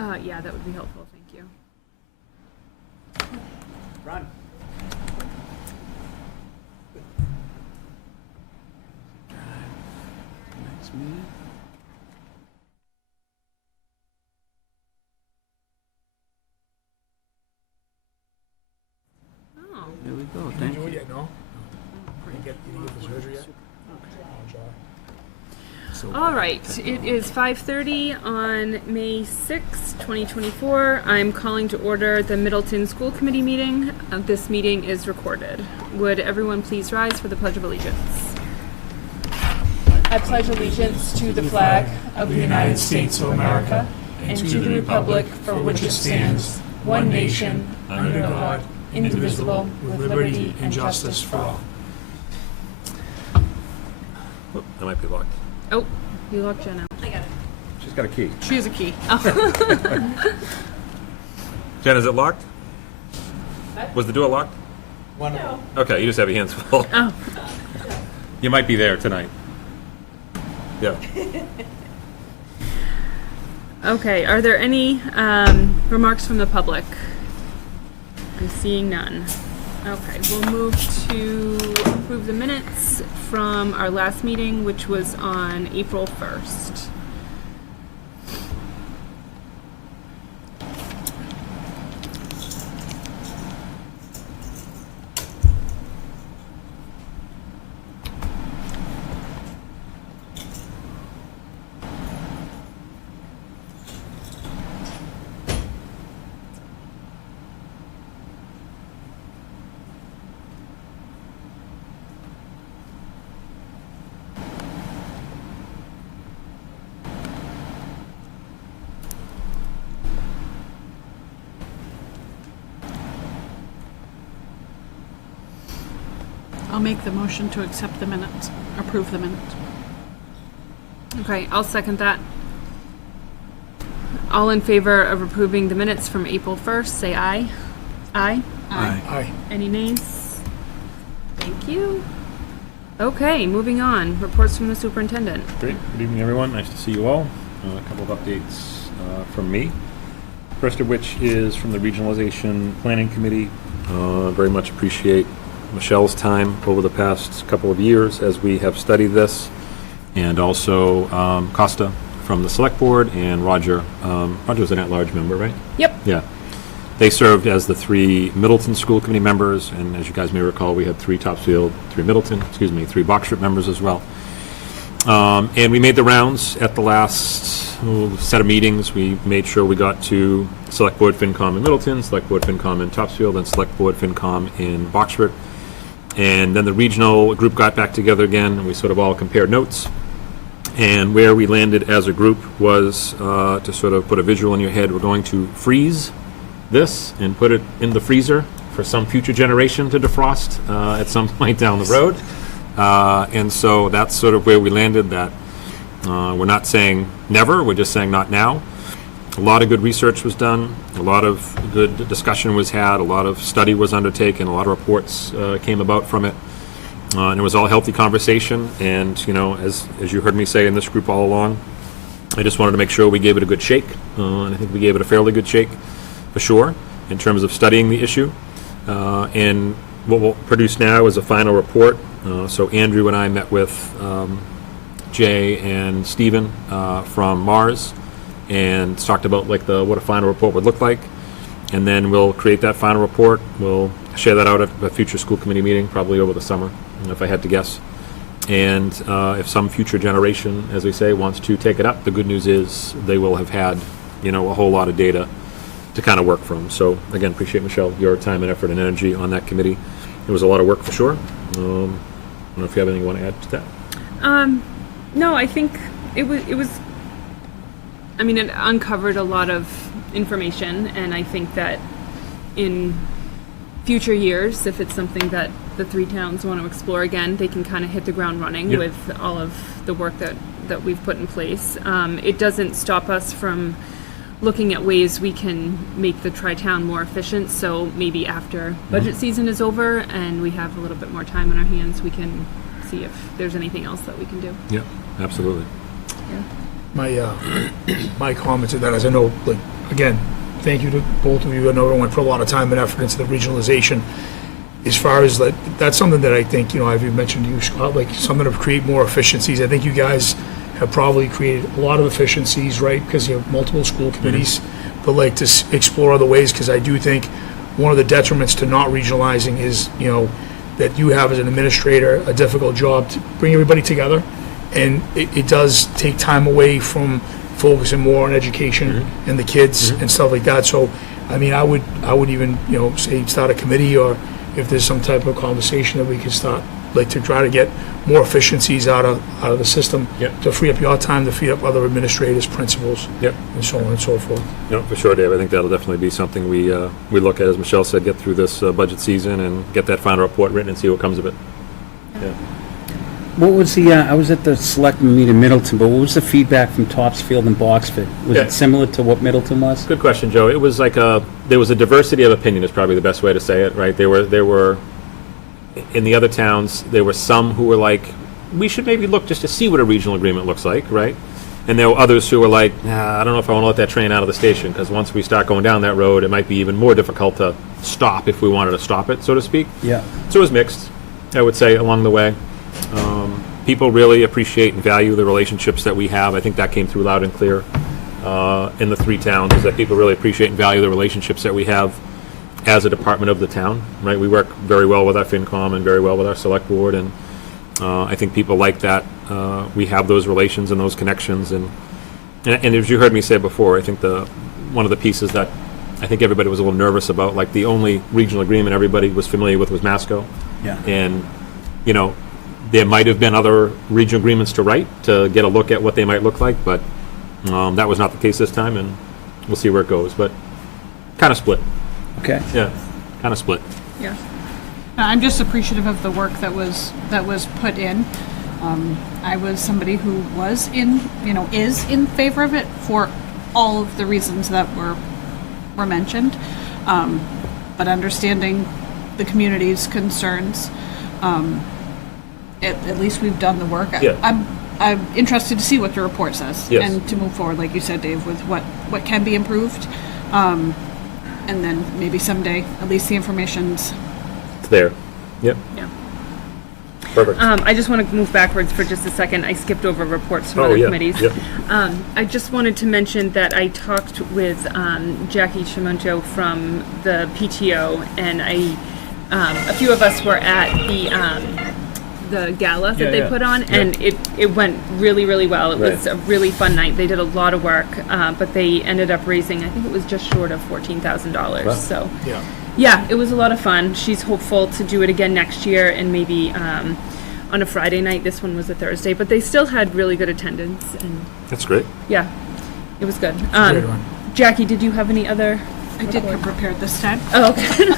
Yeah, that would be helpful, thank you. Run. Next meeting. Oh. There we go. Did Thank you do it you. yet? No? You didn't get the surgery yet? Oh, John. So All right, it is 5:30 on May 6, 2024. I'm calling to order the Middleton School Committee meeting. This meeting is recorded. Would everyone please rise for the Pledge of Allegiance? I pledge allegiance to the flag of the United States of America and to the republic for which it stands, one nation, under God, indivisible, with liberty and justice for all. Oh, that might be locked. Oh, you locked Jen out. She's got a key. She has a key. Oh. Jen, is it locked? Was the door locked? Wonderful. Okay, you just have your hands full. Oh. You might be there tonight. Yeah. Okay, are there any remarks from the public? I'm seeing none. Okay, we'll move to approve the minutes from our last meeting, which was on April 1st. I'll make the motion to accept the minutes, approve the minutes. Okay, I'll second that. All in favor of approving the minutes from April 1st, say aye. Aye. Aye. Aye. Any nays? Thank you. Okay, moving on. Reports from the superintendent. Great. Good evening, everyone. Nice to see you all. A couple of updates from me. First of which is from the Regionalization Planning Committee. Very much appreciate Michelle's time over the past couple of years as we have studied this, and also Costa from the Select Board, and Roger. Roger's an at-large member, right? Yep. Yeah. They served as the 3 Middleton School Committee members, and as you guys may recall, we had 3 Topsfield, 3 Middleton, 3 Boxford members as well. And we made the rounds at the last set of meetings. We made sure we got to Select Board FinCom in Middleton, Select Board FinCom in Topsfield, and Select Board FinCom in Boxford. And then the regional group got back together again, and we sort of all compared notes. And where we landed as a group was to sort of put a visual in your head. We're going to freeze this and put it in the freezer for some future generation to defrost at some point down the road. And so that's sort of where we landed, that we're not saying never, we're just saying not now. A lot of good research was done, a lot of good discussion was had, a lot of study was undertaken, a lot of reports came about from it. And it was all healthy conversation, and you know, as you heard me say in this group all along, I just wanted to make sure we gave it a good shake, and I think we gave it a fairly good shake, for sure, in terms of studying the issue. And what we'll produce now is a final report. So Andrew and I met with Jay and Stephen from Mars, and talked about like what a final report would look like, and then we'll create that final report. We'll share that out at a future school committee meeting, probably over the summer, if I had to guess. And if some future generation, as we say, wants to take it up, the good news is they will have had, you know, a whole lot of data to kind of work from. So again, appreciate, Michelle, your time and effort and energy on that committee. It was a lot of work for sure. I don't know if you have anything you want to add to that. No, I think it was. I mean, it uncovered a lot of information, and I think that in future years, if it's something that the 3 towns want to explore again, they can kind of hit the ground running. Yep. With all of the work that we've put in place. It doesn't stop us from looking at ways we can make the tri-town more efficient, so maybe after budget season is over and we have a little bit more time on our hands, we can see if there's anything else that we can do. Yeah, absolutely. Yeah. My comment to that is, I know, like, again, thank you to both of you. I know everyone put a lot of time and effort into the regionalization. As far as that, that's something that I think, I've even mentioned to you, Scott, like something to create more efficiencies. I think you guys have probably created a lot of efficiencies, right? Because you have multiple school committees, but like to explore other ways, because I do think one of the detriments to not regionalizing is, that you have as an administrator a difficult job to bring everybody together, and it does take time away from focusing more on education and the kids and stuff like that. So, I mean, I would even, say start a committee, or if there's some type of conversation that we could start, like to try to get more efficiencies out of the system to free up your time, to free up other administrators, principals, and so on and so forth. For sure, Dave. I think that'll definitely be something we look at, as Michelle said, get through this budget season and get that final report written and see what comes of it. Yeah. What was the, I was at the selectmen meeting in Middleton, but what was the feedback from Topsfield and Boxford? Was it similar to what Middleton was? Good question, Joe. It was like there was a diversity of opinion is probably the best way to say it, right? There were in the other towns, there were some who were like, we should maybe look just to see what a regional agreement looks like, right? And there were others who were like, I don't know if I want to let that train out of the station, because once we start going down that road, it might be even more difficult to stop if we wanted to stop it, so to speak. Yeah. So it was mixed, I would say, along the way. People really appreciate and value the relationships that we have. I think that came through loud and clear in the three towns, is that people really appreciate and value the relationships that we have as a department of the town, right? We work very well with our FinCom and very well with our select board, and I think people like that. We have those relations and those connections, and as you heard me say before, I think one of the pieces that I think everybody was a little nervous about, like the only regional agreement everybody was familiar with was Masco. Yeah. And, there might have been other regional agreements to write to get a look at what they might look like, but that was not the case this time, and we'll see where it goes. But kind of split. Okay. Yeah, kind of split. Yeah. I'm just appreciative of the work that was put in. I was somebody who was is in favor of it for all of the reasons that were mentioned, but understanding the community's concerns. At least we've done the work. Yeah. I'm interested to see what the report says, Yes. and to move forward, like you said, Dave, with what can be improved, and then maybe someday at least the information's It's there. Yep. Yeah. Perfect. I just want to move backwards for just a second. I skipped over reports from Oh, other yeah. committees. Yep. I just wanted to mention that I talked with Jackie Chimonto from the PTO, and a few of us were at the gala that they put on, and it went really, really well. It was a really fun night. They did a lot of work, but they ended up raising, I think it was just short of $14,000. Wow. So Yeah. it was a lot of fun. She's hopeful to do it again next year, and maybe on a Friday night. This one was a Thursday, but they still had really good attendance, and That's great. yeah, it was good. Great one. Jackie, did you have any other? I did come prepared this time. Oh, okay.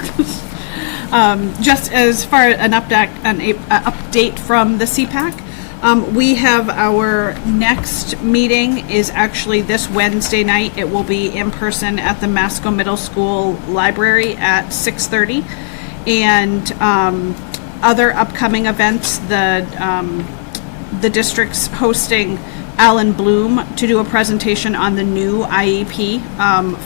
Just as far as an update from the CPAC, we have our next meeting is actually this Wednesday night. It will be in person at the Masco Middle School Library at 6:30, and other upcoming events. The district's hosting Alan Bloom to do a presentation on the new IEP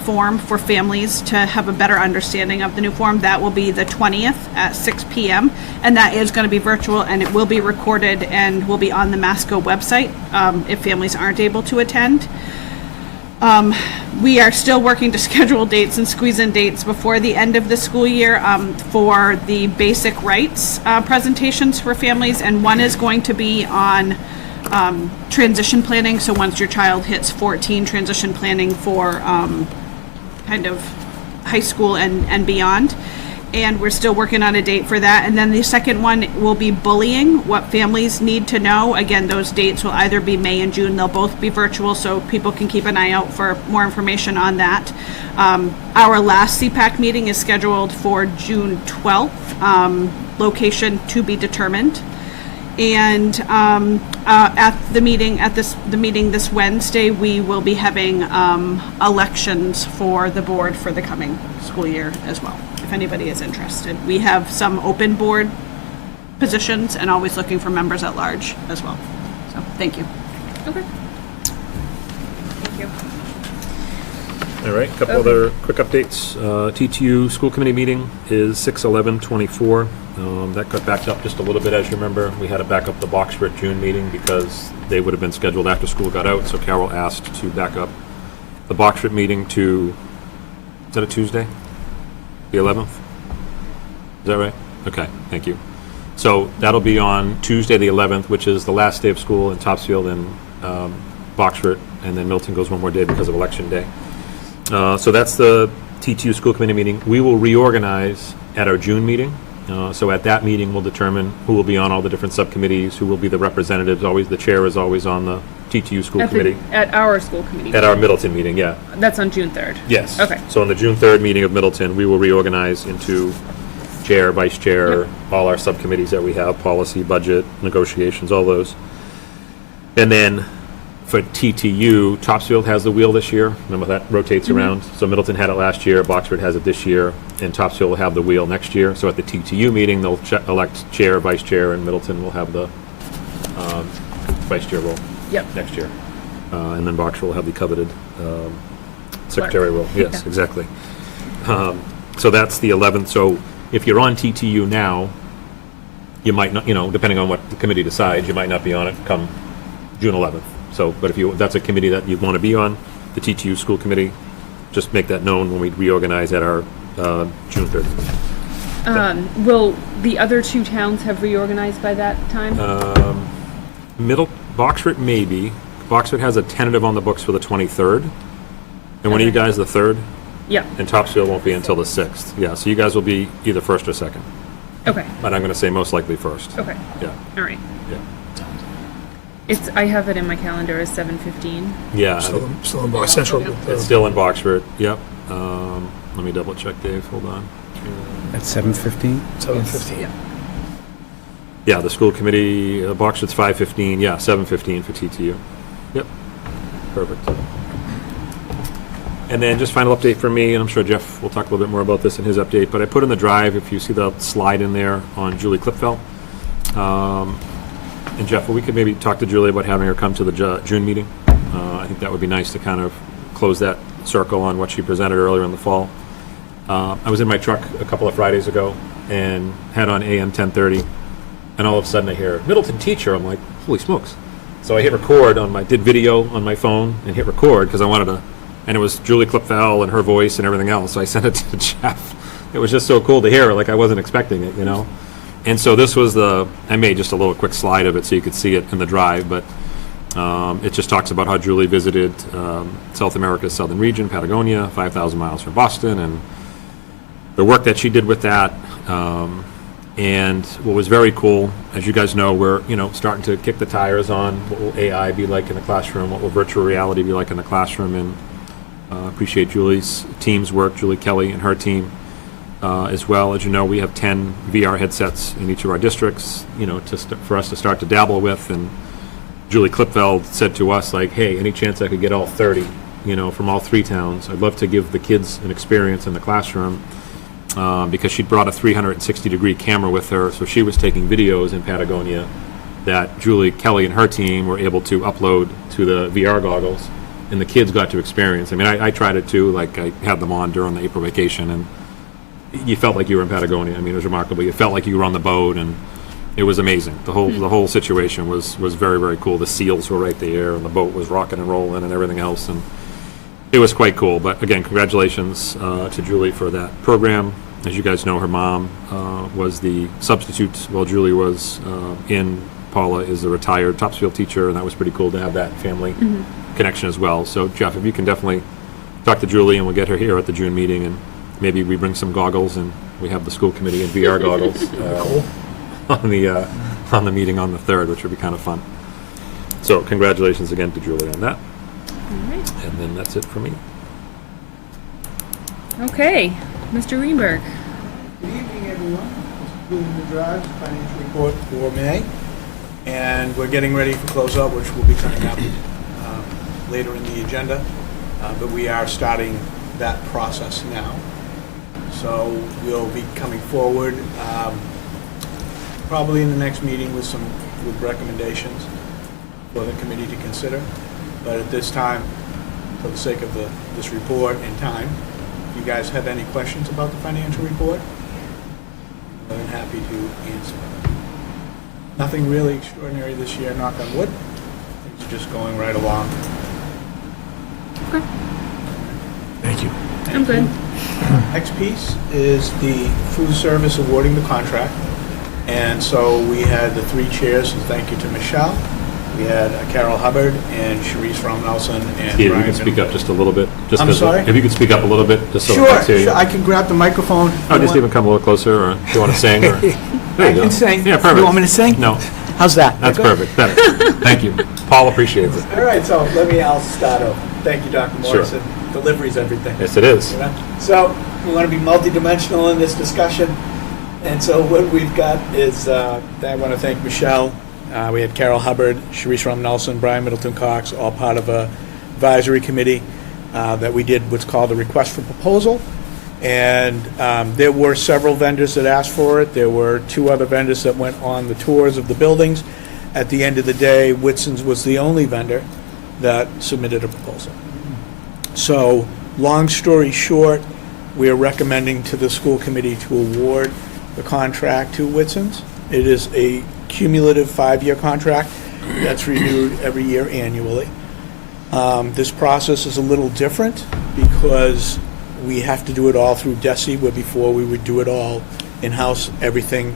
form for families to have a better understanding of the new form. That will be the 20th at 6 p.m. and that is going to be virtual, and it will be recorded and will be on the Masco website if families aren't able to attend. We are still working to schedule dates and squeeze in dates before the end of the school year for the basic rights presentations for families, and one is going to be on transition planning. So once your child hits 14, transition planning for kind of high school and beyond. And we're still working on a date for that. And then the second one will be bullying, what families need to know. Again, those dates will either be May and June. They'll both be virtual, so people can keep an eye out for more information on that. Our last CPAC meeting is scheduled for June 12th, location to be determined. And at the meeting this Wednesday, we will be having elections for the board for the coming school year as well, if anybody is interested. We have some open board positions and always looking for members at large as well. So, thank you. Okay. Thank you. All right, a couple Okay. other quick updates. TTU school committee meeting is 6/11/24. That got backed up just a little bit, as you remember. We had to back up the Boxford June meeting because they would have been scheduled after school got out, so Carol asked to back up the Boxford meeting to, is that a Tuesday? The 11th? Is that right? Okay, thank you. So that'll be on Tuesday, the 11th, which is the last day of school in Topsfield and Boxford, and then Milton goes one more day because of Election Day. So that's the TTU school committee meeting. We will reorganize at our June meeting. So at that meeting, we'll determine who will be on all the different subcommittees, who will be the representatives. Always, the chair is always on the TTU school committee. At our school committee. At our Middleton meeting, yeah. That's on June 3rd. Yes. Okay. So on the June 3rd meeting of Middleton, we will reorganize into chair, vice chair, all our subcommittees that we have, policy, budget, negotiations, all those. And then for TTU, Topsfield has the wheel this year. Remember that rotates around? So Middleton had it last year, Boxford has it this year, and Topsfield will have the wheel next year. So at the TTU meeting, they'll elect chair, vice chair, and Middleton will have the vice chair role Yep. next year. And then Boxford will have the coveted secretary role. Yes, Yeah. exactly. So that's the 11th. So if you're on TTU now, you might not, depending on what the committee decides, you might not be on it come June 11th. So, but if that's a committee that you want to be on, the TTU school committee, just make that known when we reorganize at our June 3rd. Will the other two towns have reorganized by that time? Boxford maybe. Boxford has a tentative on the books for the 23rd. And when are you Okay. guys, the 3rd? Yeah. And Topsfield won't be until the 6th. Yeah, so you guys will be either first or second. Okay. But I'm going to say most likely first. Okay. Yeah, All right. yeah. I have it in my calendar as 7:15. Yeah, Still in Boston Central. it's still in Boxford, yep. Let me double check, Dave, hold on. At 7:15? 7:15. Yeah, the school committee, Boxford's 5:15, yeah, 7:15 for TTU. Yep, perfect. And then just final update from me, and I'm sure Jeff will talk a little bit more about this in his update, but I put in the drive, if you see the slide in there on Julie Klipfel. And Jeff, we could maybe talk to Julie about having her come to the June meeting. I think that would be nice to kind of close that circle on what she presented earlier in the fall. I was in my truck a couple of Fridays ago and had on AM 1030, and all of a sudden I hear Middleton teacher. I'm like, holy smokes! So I hit record did video on my phone and hit record because I wanted to, and it was Julie Klipfel and her voice and everything else. So I sent it to Jeff. It was just so cool to hear. Like I wasn't expecting it, And so this was I made just a little quick slide of it so you could see it in the drive, but it just talks about how Julie visited South America's southern region, Patagonia, 5,000 miles from Boston, and the work that she did with that. And what was very cool, as you guys know, we're starting to kick the tires on what will AI be like in the classroom, what will virtual reality be like in the classroom, and appreciate Julie's team's work, Julie Kelly and her team. As well. As you know, we have 10 VR headsets in each of our districts, for us to start to dabble with. And Julie Klipfeld said to us, like, hey, any chance I could get all 30, from all 3 towns? I'd love to give the kids an experience in the classroom because she brought a 360-degree camera with her, so she was taking videos in Patagonia that Julie Kelly and her team were able to upload to the VR goggles, and the kids got to experience. I mean, I tried it too, like I had them on during the April vacation, and you felt like you were in Patagonia. I mean, it was remarkable. You felt like you were on the boat, and it was amazing. The whole situation was very, very cool. The seals were right there, and the boat was rocking and rolling, and everything else, and it was quite cool. But again, congratulations to Julie for that program. As you guys know, her mom was the substitute while Julie was in. Paula is a retired Topsfield teacher, and that was pretty cool to have that family connection as well. So, Jeff, if you can definitely talk to Julie, and we'll get her here at the June meeting, and maybe we bring some goggles, and we have the school committee in VR goggles on the meeting on the 3rd, which would be kind of fun. So congratulations again to Julie on that. All right. And then that's it for me. Okay. Mr. Greenberg. Good evening, everyone. This is Julie Drive's financial report for May. And we're getting ready for closeout, which will be coming up later in the agenda. But we are starting that process now. So we'll be coming forward probably in the next meeting with recommendations for the committee to consider. But at this time, for the sake of this report and time. If you guys have any questions about the financial report, I'm more than happy to answer. Nothing really extraordinary this year, knock on wood. Things are just going right along. Okay. Thank you. I'm good. Next piece is the food service awarding the contract. And so we had the three chairs, and thank you to Michelle. We had Carol Hubbard and Sharice Rom-Nelson and Steve, Brian. you can speak up just a little bit. I'm sorry? If you could speak up a little bit, just so Sure, I can hear you. sure, I can grab the microphone. Oh, just even come a little closer, or if you want to sing, or... There I you go. can sing. Yeah, perfect. You want me to sing? No, How's that? that's Good? perfect. Better. Thank you. Paul appreciates it. All right, so I'll start over. Thank you, Dr. Sure. Morrison. Delivery's everything. Yes, it is. You know? So we want to be multidimensional in this discussion. And so what we've got is, I want to thank Michelle. We had Carol Hubbard, Sharice Rom-Nelson, Brian Middleton Cox, all part of a advisory committee that we did what's called a request for proposal. And there were several vendors that asked for it. There were 2 other vendors that went on the tours of the buildings. At the end of the day, Whitson's was the only vendor that submitted a proposal. So, long story short, we are recommending to the school committee to award the contract to Whitson's. It is a cumulative 5-year contract that's renewed every year annually. This process is a little different because we have to do it all through DESI, where before we would do it all in-house. Everything,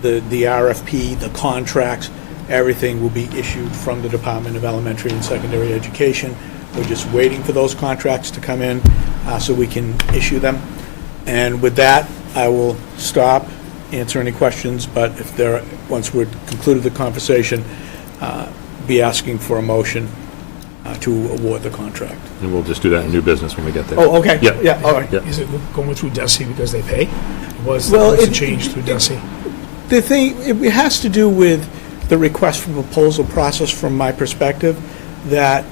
the RFP, the contracts, everything will be issued from the Department of Elementary and Secondary Education. We're just waiting for those contracts to come in so we can issue them. And with that, I will stop, answer any questions, but if there, once we've concluded the conversation, be asking for a motion to award the contract. And we'll just do that in new business when we get there. Oh, okay. Yeah. Yeah, all right. Yeah. Is it going through DESI because they pay? Was Well, the it- change through DESI? The thing, it has to do with the request for proposal process from my perspective, that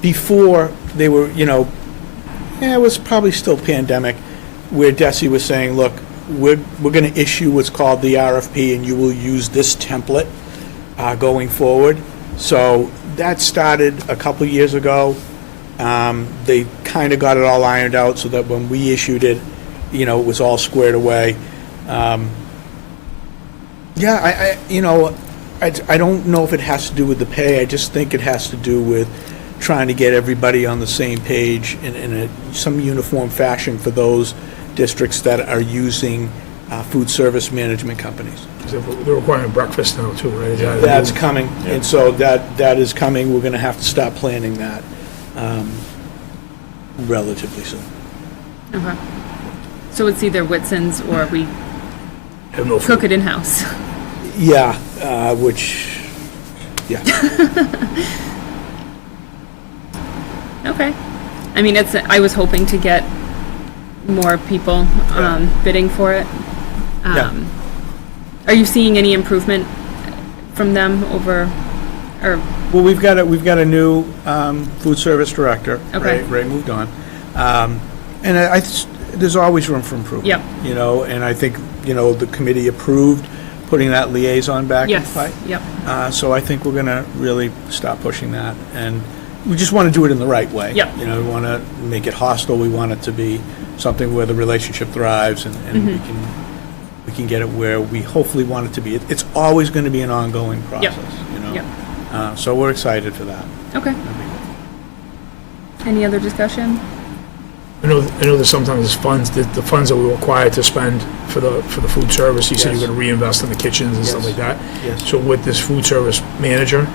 before they were, it was probably still pandemic, where DESI was saying, look, we're going to issue what's called the RFP, and you will use this template going forward. So that started a couple years ago. They kind of got it all ironed out so that when we issued it, it was all squared away. I don't know if it has to do with the pay. I just think it has to do with trying to get everybody on the same page in some uniform fashion for those districts that are using food service management companies. They're requiring breakfast now too, right? That's coming, and so that is coming. We're going to have to start planning that relatively soon. Okay. So it's either Whitson's or we Have no cook food. it in-house. Yeah, Okay. I mean, I was hoping to get more people bidding for it. Yeah. Are you seeing any improvement from them over, or, Well, we've got a new food service director. Okay. Ray moved on, and there's always room for improvement. Yep. And I think the committee approved putting that liaison back in yes, play. yep, So I think we're going to really stop pushing that, and we just want to do it in the right way. Yep. We want to make it hostile. We want it to be something where the relationship thrives, and Mm-hmm. we can get it where we hopefully want it to be. It's always going to be an ongoing process. yep. So we're excited for that. Okay. Any other discussion? I know that sometimes there's funds, the funds that we're required to spend for the food service, you said Yes. you're going to reinvest in the kitchens and stuff Yes. like that. Yes. So with this food service manager,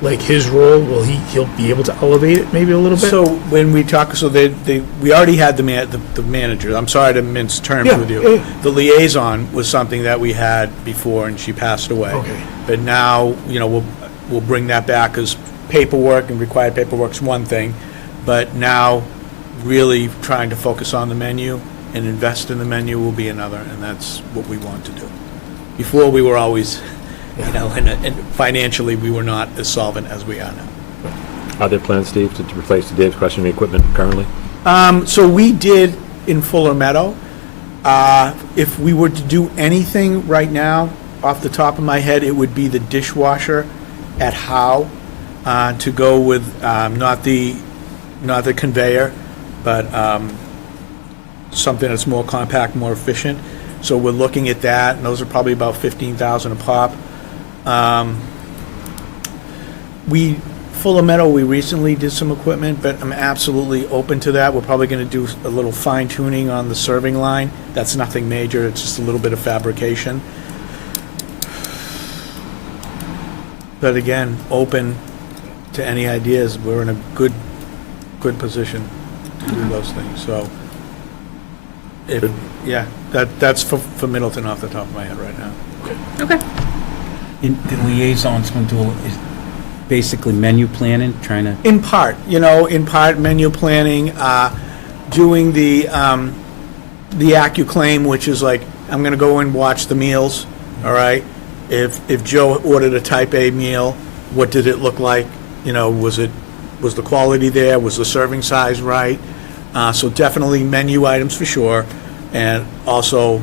like his role, he'll be able to elevate it maybe a little bit? So when we talk, we already had the manager. I'm sorry to mince terms Yeah, with you. yeah. The liaison was something that we had before, and she passed away. Okay. But now, we'll bring that back, because paperwork and required paperwork's one thing, but now really trying to focus on the menu and invest in the menu will be another, and that's what we want to do. Before, we were always, and financially, we were not as solvent as we are now. Are there plans, Steve, to replace to Dave's question, the equipment currently? So we did in Fuller Meadow. If we were to do anything right now, off the top of my head, it would be the dishwasher at Howe, to go with not the not the conveyor, but something that's more compact, more efficient. So we're looking at that, and those are probably about 15,000 a pop. Fuller Meadow, we recently did some equipment, but I'm absolutely open to that. We're probably going to do a little fine tuning on the serving line. That's nothing major, it's just a little bit of fabrication. But again, open to any ideas. We're in a good position to do those things, so. That's for Middleton off the top of my head right now. Okay. And the liaison's going to do is basically menu planning, trying to. In part, menu planning, doing the AccuClaim, which is like, I'm gonna go and watch the meals, all right? If Joe ordered a type A meal, what did it look like? Was the quality there? Was the serving size right? So definitely menu items for sure, and also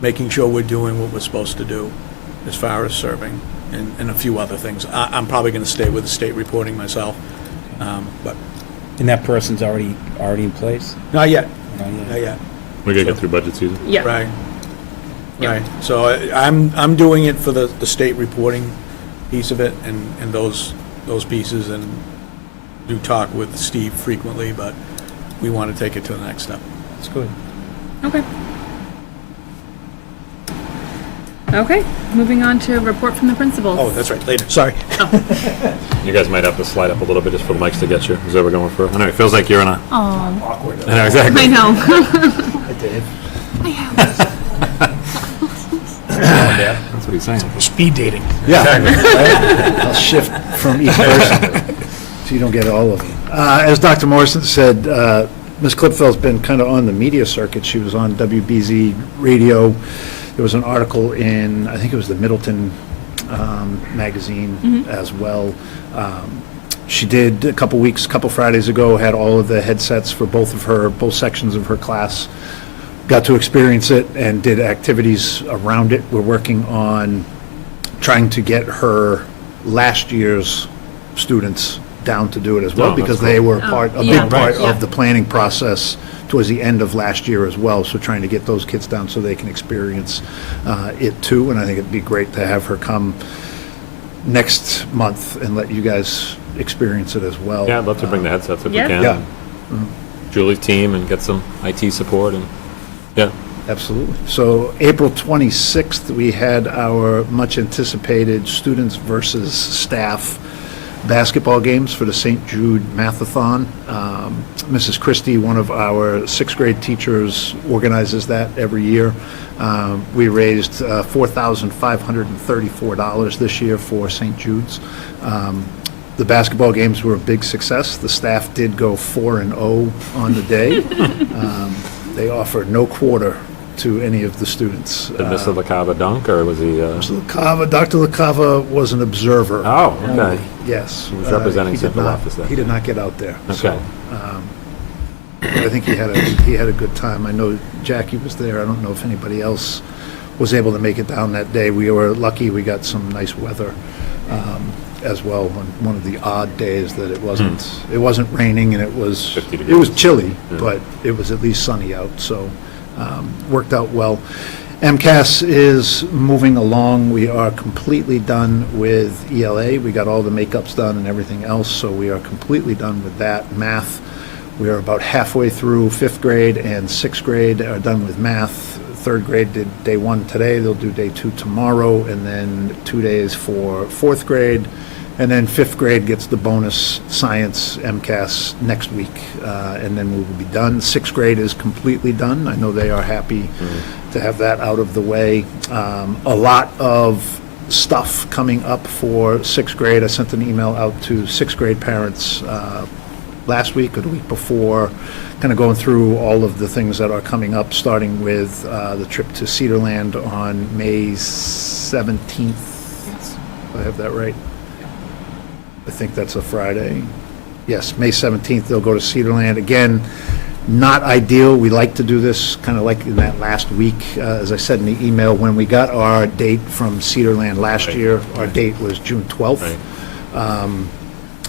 making sure we're doing what we're supposed to do as far as serving and a few other things. I'm probably going to stay with the state reporting myself, but And that person's already in place? not yet, Not yet. not yet. We gotta get through budget season. Yeah. Right. Yeah. Right. So I'm doing it for the state reporting piece of it and those pieces, and do talk with Steve frequently, but we want to take it to the next step. That's good. Okay. Okay, moving on to report from the principals. Oh, that's right, later, sorry. You guys might have to slide up a little bit just for the mics to get you. Is that what we're going for? I know, it feels like you're in a... Awkward. I know, exactly. I know. That's what he's saying. Speed dating. I'll shift from each person, so you don't get all of them. As Dr. Morrison said, Ms. Klipfeld's been kind of on the media circuit. She was on WBZ radio. There was an article in, I think it was the Middleton magazine as well. She did a couple Fridays ago, had all of the headsets for both sections of her class. Got to experience it and did activities around it. We're working on trying to get her last year's students down to do it as well, Oh, that's because cool. they were yeah. big part Yeah. of the planning process towards the end of last year as well. So trying to get those kids down so they can experience it too. And I think it'd be great to have her come next month and let you guys experience it as well. Yeah, I'd love to bring the headsets if we Yeah. can. Yeah. Julie's team and get some IT support and, yeah. Absolutely. So April 26th, we had our much-anticipated students versus staff basketball games for the St. Jude Mathathon. Mrs. Christie, one of our sixth grade teachers, organizes that every year. We raised $4,534 this year for St. Jude's. The basketball games were a big success. The staff did go 4-0 on the day. They offered no quarter to any of the students. Did Mr. LaCava dunk, or was he... Dr. LaCava was an observer. Oh, okay. Yes. He was representing He did Central not- Office there. He did not get out there. Okay. So, I think he had a good time. I know Jackie was there. I don't know if anybody else was able to make it down that day. We were lucky. We got some nice weather as well on one of the odd days that it wasn't raining, and it was 50 it was degrees. chilly, Yeah. but it was at least sunny out. So worked out well. MCAS is moving along. We are completely done with ELA. We got all the makeups done and everything else, so we are completely done with that. Math, we are about halfway through. Fifth grade and sixth grade are done with math. Third grade did day one today. They'll do day two tomorrow, and then 2 days for fourth grade. And then fifth grade gets the bonus science MCAS next week, and then we will be done. Sixth grade is completely done. I know they are happy to have that out of the way. A lot of stuff coming up for sixth grade. I sent an email out to sixth grade parents last week or the week before, kind of going through all of the things that are coming up, starting with the trip to Cedarland on May 17th. Yes. Do I have that right? I think that's a Friday. Yes, May 17th, they'll go to Cedarland. Again, not ideal. We like to do this kind of like in that last week. As I said in the email, when we got our date from Cedarland last Right. year, our date was June 12th. Right.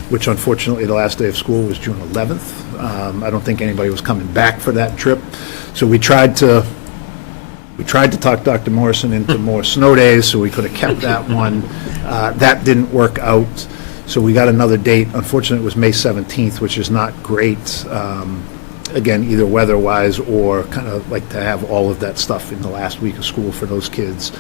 which unfortunately, the last day of school was June 11th. I don't think anybody was coming back for that trip. So we tried to talk Dr. Morrison into more snow days, so we could have kept that one. That didn't work out, so we got another date. Unfortunately, it was May 17th, which is not great, again, either weather-wise or kind of like to have all of that stuff in the last week of school for those kids.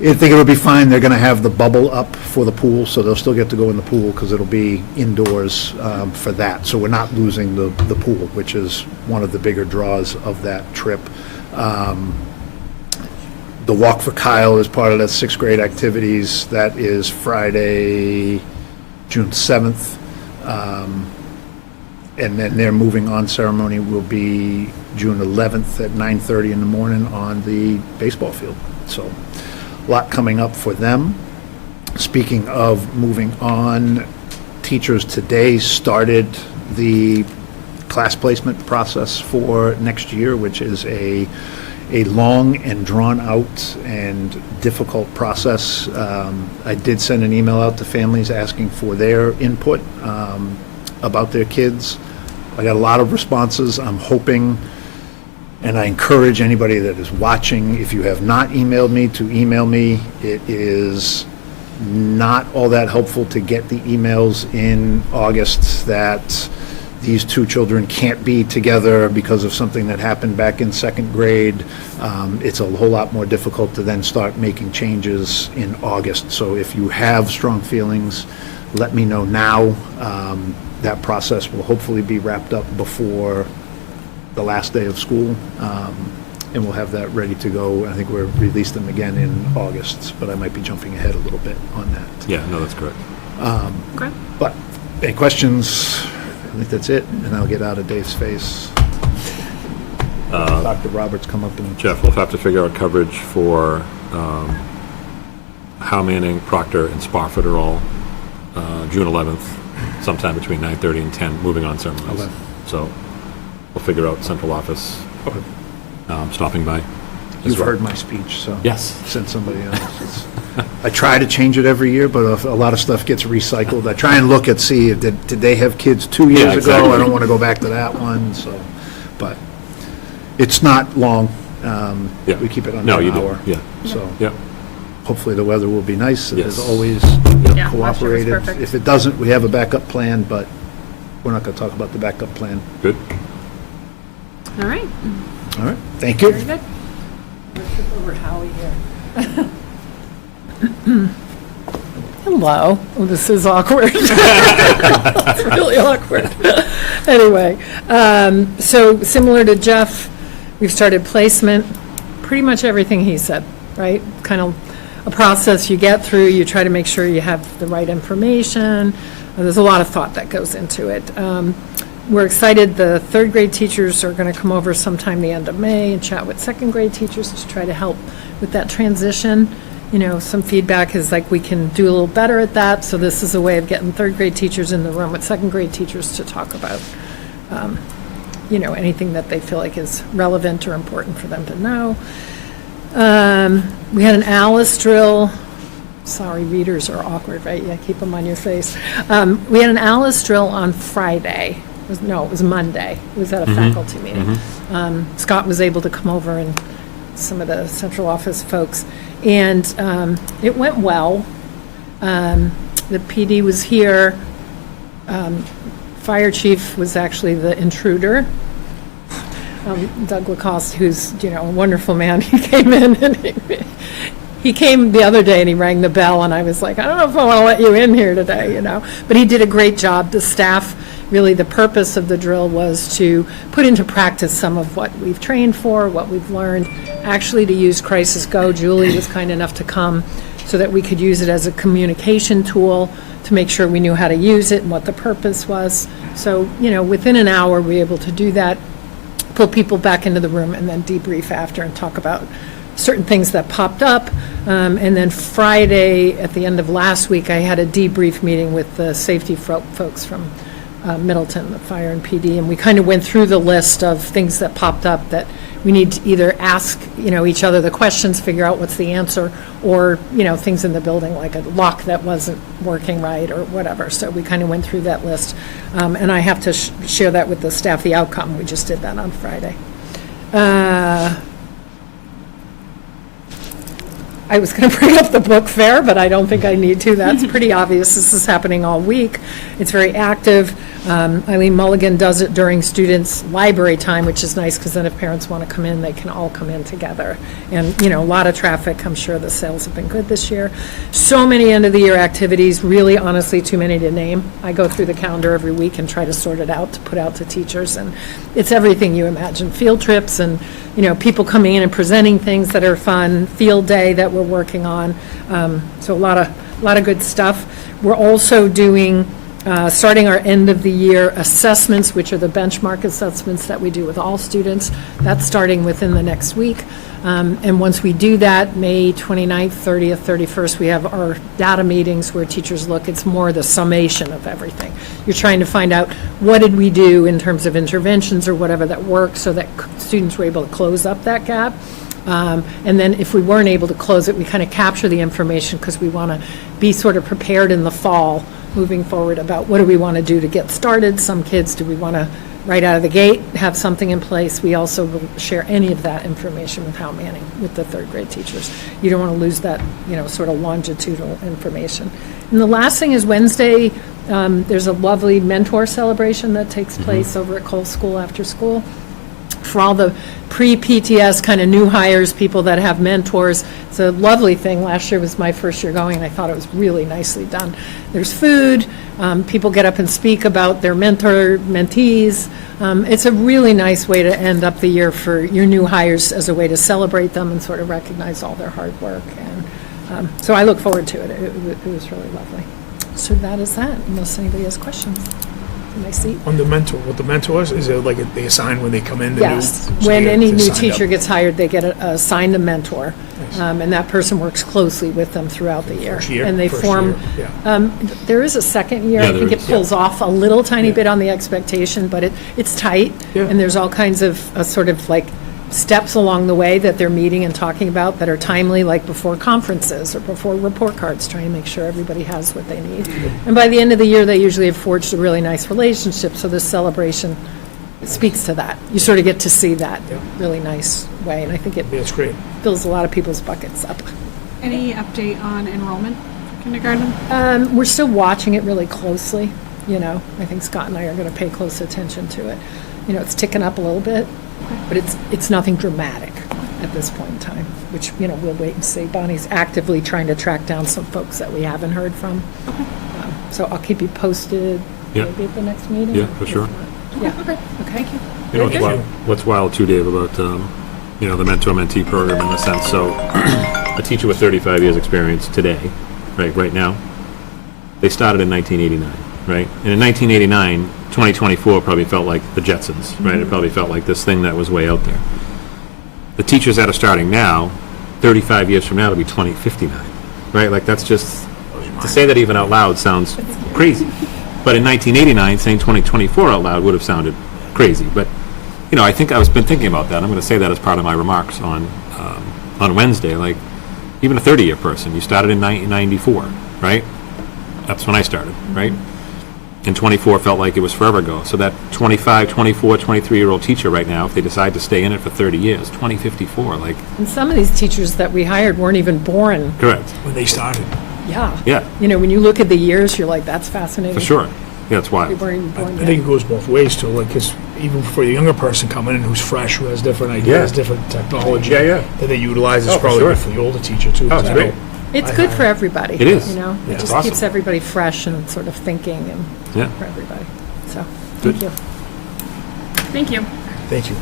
I think it'll be fine. They're going to have the bubble up for the pool, so they'll still get to go in the pool because it'll be indoors for that. So we're not losing the pool, which is one of the bigger draws of that trip. The Walk for Kyle is part of the sixth grade activities. That is Friday, June 7th. And then their moving on ceremony will be June 11th at 9:30 in the morning on the baseball field. So a lot coming up for them. Speaking of moving on, teachers today started the class placement process for next year, which is a long and drawn-out and difficult process. I did send an email out to families asking for their input about their kids. I got a lot of responses. I'm hoping, and I encourage anybody that is watching, if you have not emailed me, to email me. It is not all that helpful to get the emails in August that these two children can't be together because of something that happened back in second grade. It's a whole lot more difficult to then start making changes in August. So if you have strong feelings, let me know now. That process will hopefully be wrapped up before the last day of school, and we'll have that ready to go. I think we'll release them again in August, but I might be jumping ahead a little bit on that. Yeah, no, that's correct. Okay. But any questions? I think that's it, and I'll get out of Dave's face. Dr. Roberts come up and... Jeff, we'll have to figure out coverage for Howe Manning, Proctor, and Spofford are all June 11th, sometime between 9:30 and 10, moving on ceremonies. Okay. So we'll figure out central office stopping by. You've heard my speech, so... Yes. Send somebody else. I try to change it every year, but a lot of stuff gets recycled. I try and look at, see, did they have kids 2 years Yeah, ago? exactly. I don't want to go back to that one, so, but it's not long. Yeah. We keep it under No, an you hour. do, yeah. So Yep. hopefully the weather will be nice. It has Yes. always Yeah, last year was cooperated. perfect. If it doesn't, we have a backup plan, but we're not going to talk about the backup plan. Good. All right. All right, thank you. Very good. Over Howie here. Hello. Oh, this is awkward. It's really awkward. Anyway, so similar to Jeff, we've started placement, pretty much everything he said, right? Kind of a process you get through, you try to make sure you have the right information. There's a lot of thought that goes into it. We're excited, the third grade teachers are going to come over sometime the end of May and chat with second grade teachers to try to help with that transition. You know, some feedback is like we can do a little better at that, so this is a way of getting third grade teachers in the room with second grade teachers to talk about, you know, anything that they feel like is relevant or important for them to know. We had an Alice drill. Sorry, readers are awkward, right? Yeah, keep them on your face. We had an Alice drill on Friday. It was Monday. It was at a faculty meeting. Scott was able to come over and some of the central office folks, and it went well. The PD was here. Fire chief was actually the intruder. Doug Lacoste, who's, you know, a wonderful man, he came in and he came the other day and he rang the bell, and I was like, I don't know if I want to let you in here today, you know. But he did a great job. The staff, really the purpose of the drill was to put into practice some of what we've trained for, what we've learned, actually to use Crisis Go. Julie was kind enough to come so that we could use it as a communication tool to make sure we knew how to use it and what the purpose was. So, you know, within an hour, we were able to do that, pull people back into the room, and then debrief after and talk about certain things that popped up. And then Friday, at the end of last week, I had a debrief meeting with the safety folks from Middleton, the fire and PD, and we kind of went through the list of things that popped up that we need to either ask, each other the questions, figure out what's the answer, or, things in the building like a lock that wasn't working right or whatever. So we kind of went through that list. And I have to share that with the staff, the outcome. We just did that on Friday. I was going to bring up the book fair, but I don't think I need to. That's pretty obvious. This is happening all week. It's very active. Eileen Mulligan does it during students' library time, which is nice because then if parents want to come in, they can all come in together. And, a lot of traffic. I'm sure the sales have been good this year. So many end-of-the-year activities, really honestly too many to name. I go through the calendar every week and try to sort it out to put out to teachers. And it's everything you imagine. Field trips and, people coming in and presenting things that are fun, field day that we're working on. So a lot of good stuff. We're also doing, starting our end of the year assessments, which are the benchmark assessments that we do with all students. That's starting within the next week. And once we do that, May 29th, 30th, 31st, we have our data meetings where teachers look. It's more the summation of everything. You're trying to find out what did we do in terms of interventions or whatever that worked so that students were able to close up that gap. And then if we weren't able to close it, we kind of capture the information because we want to be sort of prepared in the fall moving forward about what do we want to do to get started. Some kids, do we want to right out of the gate have something in place? We also will share any of that information with Hal Manning, with the third grade teachers. You don't want to lose that, sort of longitudinal information. And the last thing is Wednesday, there's a lovely mentor celebration that takes place over at Cole School after school. For all the pre-PTS kind of new hires, people that have mentors, it's a lovely thing. Last year was my first year going, and I thought it was really nicely done. There's food, people get up and speak about their mentees. It's a really nice way to end up the year for your new hires as a way to celebrate them and sort of recognize all their hard work. And so I look forward to it. It was really lovely. So that is that, unless anybody has questions. My seat. On the mentor, what the mentor is it like they assign when they come in? Yes, when any new teacher gets hired, they get assigned a mentor, and that person works closely with them throughout the year. And they form, there is a second year, I think it pulls off a little tiny bit on the expectation, but it's tight, and there's all kinds of sort of like steps along the way that they're meeting and talking about that are timely, like before conferences or before report cards, trying to make sure everybody has what they need. And by the end of the year, they usually have forged a really nice relationship, so this celebration speaks to that. You sort of get to see that really nice way, and I think That's great. fills a lot of people's buckets up. Any update on enrollment for kindergarten? We're still watching it really closely, I think Scott and I are going to pay close attention to it. It's ticking up a little bit, but it's nothing dramatic at this point in time, which, we'll wait and see. Bonnie's actively trying to track down some folks that we haven't heard from. So I'll keep you posted maybe at the next meeting. Yeah, for sure. Yeah, okay, thank you. What's wild too, Dave, about, the mentor-mentee program in the sense, so a teacher with 35 years experience today, right now, they started in 1989, right? And in 1989, 2024 probably felt like the Jetsons, right? It probably felt like this thing that was way out there. The teachers that are starting now, 35 years from now, it'll be 2059, right? Like that's just, to say that even out loud sounds crazy. But in 1989, saying 2024 out loud would have sounded crazy. But, I think I've been thinking about that. I'm going to say that as part of my remarks on Wednesday. Like, even a 30-year person, you started in 1994, right? That's when I started, right? And 24 felt like it was forever ago. So that 25, 24, 23-year-old teacher right now, if they decide to stay in it for 30 years, 2054, like... And some of these teachers that we hired weren't even born. Correct. When they started. Yeah. Yeah. When you look at the years, you're like, that's fascinating. For sure. Yeah, that's why. They weren't even born I yet. think it goes both ways too, like, because even for the younger person coming in who's fresh, who has different ideas, different technology that they utilize, is probably good for the older teacher too. 'Cause it's I great. know It's good for everybody. It is. It it's just awesome. keeps everybody fresh and sort of thinking and for everybody. So, thank you. Thank you. Thank you.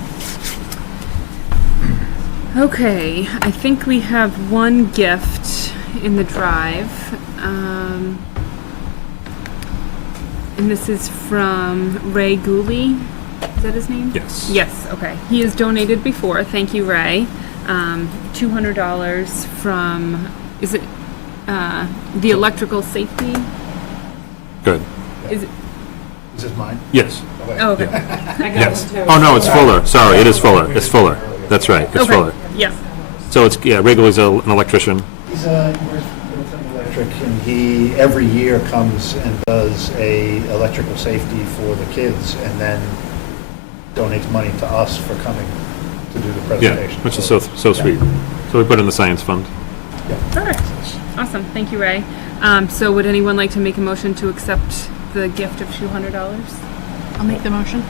Okay, I think we have one gift in the drive. And this is from Ray Gooley. Is that his name? Yes. Yes, okay. He has donated before. Thank you, Ray. $200 from, is it the electrical safety? Good. Is it? Is this mine? Yes. Oh, okay. Yes. Oh, no, it's Fuller. Sorry, it is Fuller. It's Fuller. That's right, it's Okay. Fuller. Yeah. So it's, yeah, Wrigley's an electrician. He's works for Middleton Electric, and he, every year, comes and does a electrical safety for the kids, and then donates money to us for coming to do the Yeah, presentation. which is so sweet. So we put it in the science fund. Perfect. Awesome. Thank you, Ray. So would anyone like to make a motion to accept the gift of $200? I'll make the motion.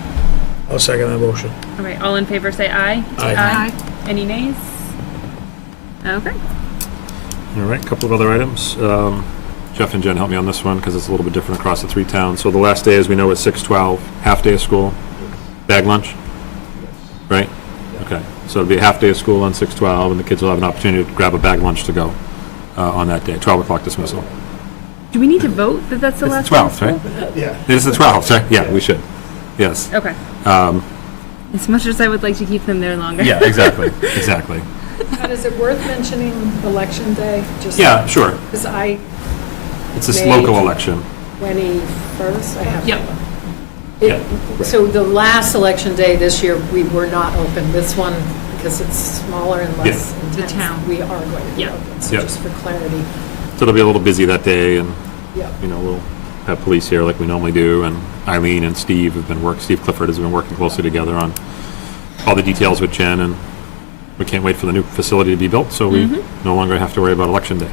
I'll second that motion. All right. All in favor say aye. Aye. Any nays? Okay. All right, a couple of other items. Jeff and Jen, help me on this one, because it's a little bit different across the three towns. So the last day, as we know, is 6/12, half day of school, bag lunch? Right? Okay, so it'll be a half day of school on 6/12, and the kids will have an opportunity to grab a bag lunch to go on that day, 12 o'clock dismissal. Do we need to vote that that's the last It's the 12th, day of right? school? Yeah. It's the 12th, right? Yeah, we should. Yes. Okay. As much as I would like to keep them there longer. Yeah, exactly, exactly. Pat, is it worth mentioning Election Day? Just Yeah, sure. Because I, It's this May. local election. 21st, I have. Yep. It- So the last Election Day this year, we were not open. This one, because it's smaller and less The intense, town. we are going to be Yeah. open. So Yeah. just for clarity, So it'll be a little busy that day, and yeah. you know, we'll have police here like we normally do, and Eileen and Steve Steve Clifford has been working closely together on all the details with Jen, and we can't wait for the new facility to be built, so we no longer have to worry about Election Day.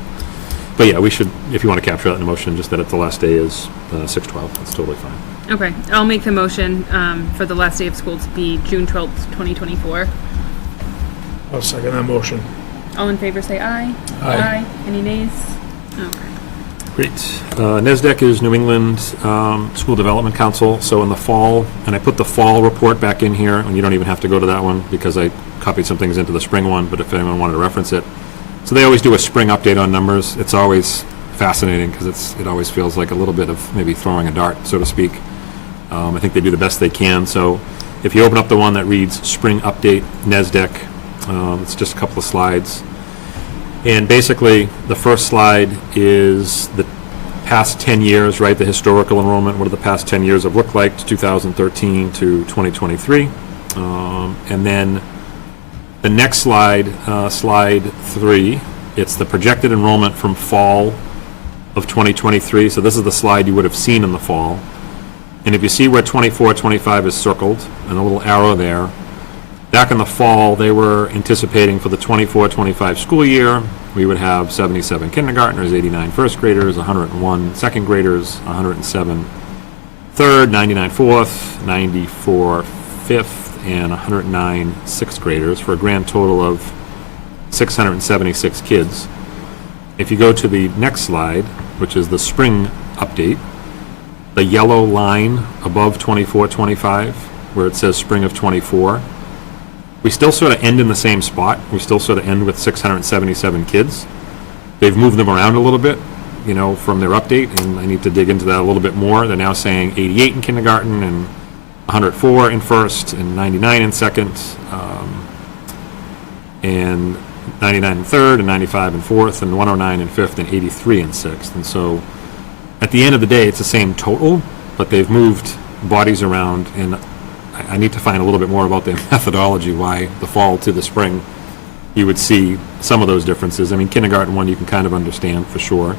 But yeah, we should, if you want to capture that in a motion, just that the last day is 6/12, that's totally fine. Okay. I'll make the motion for the last day of school to be June 12th, 2024. I'll second that motion. All in favor say aye. Aye. Any nays? Okay. Great. NESDEC is New England School Development Council, so in the fall, and I put the fall report back in here, and you don't even have to go to that one, because I copied some things into the spring one, but if anyone wanted to reference it. So they always do a spring update on numbers. It's always fascinating, because it always feels like a little bit of maybe throwing a dart, so to speak. I think they do the best they can, so if you open up the one that reads Spring Update NESDEC, it's just a couple of slides. And basically, the first slide is the past 10 years, right, the historical enrollment, what do the past 10 years have looked like, 2013 to 2023. And then the next slide, slide 3, it's the projected enrollment from fall of 2023. So this is the slide you would have seen in the fall. And if you see where 24-25 is circled, and a little arrow there, back in the fall, they were anticipating for the 24-25 school year, we would have 77 kindergartners, 89 first graders, 101 second graders, 107 third, 99 fourth, 94 fifth, and 109 sixth graders, for a grand total of 676 kids. If you go to the next slide, which is the spring update, the yellow line above 24-25, where it says spring of 24, we still sort of end in the same spot. We still sort of end with 677 kids. They've moved them around a little bit, you know, from their update, and I need to dig into that a little bit more. They're now saying 88 in kindergarten, and 104 in first, and 99 in second, and 99 in third, and 95 in fourth, and 109 in fifth, and 83 in sixth. And so at the end of the day, it's the same total, but they've moved bodies around, and I need to find a little bit more about their methodology, why the fall to the spring you would see some of those differences. I mean, kindergarten one you can kind of understand for sure.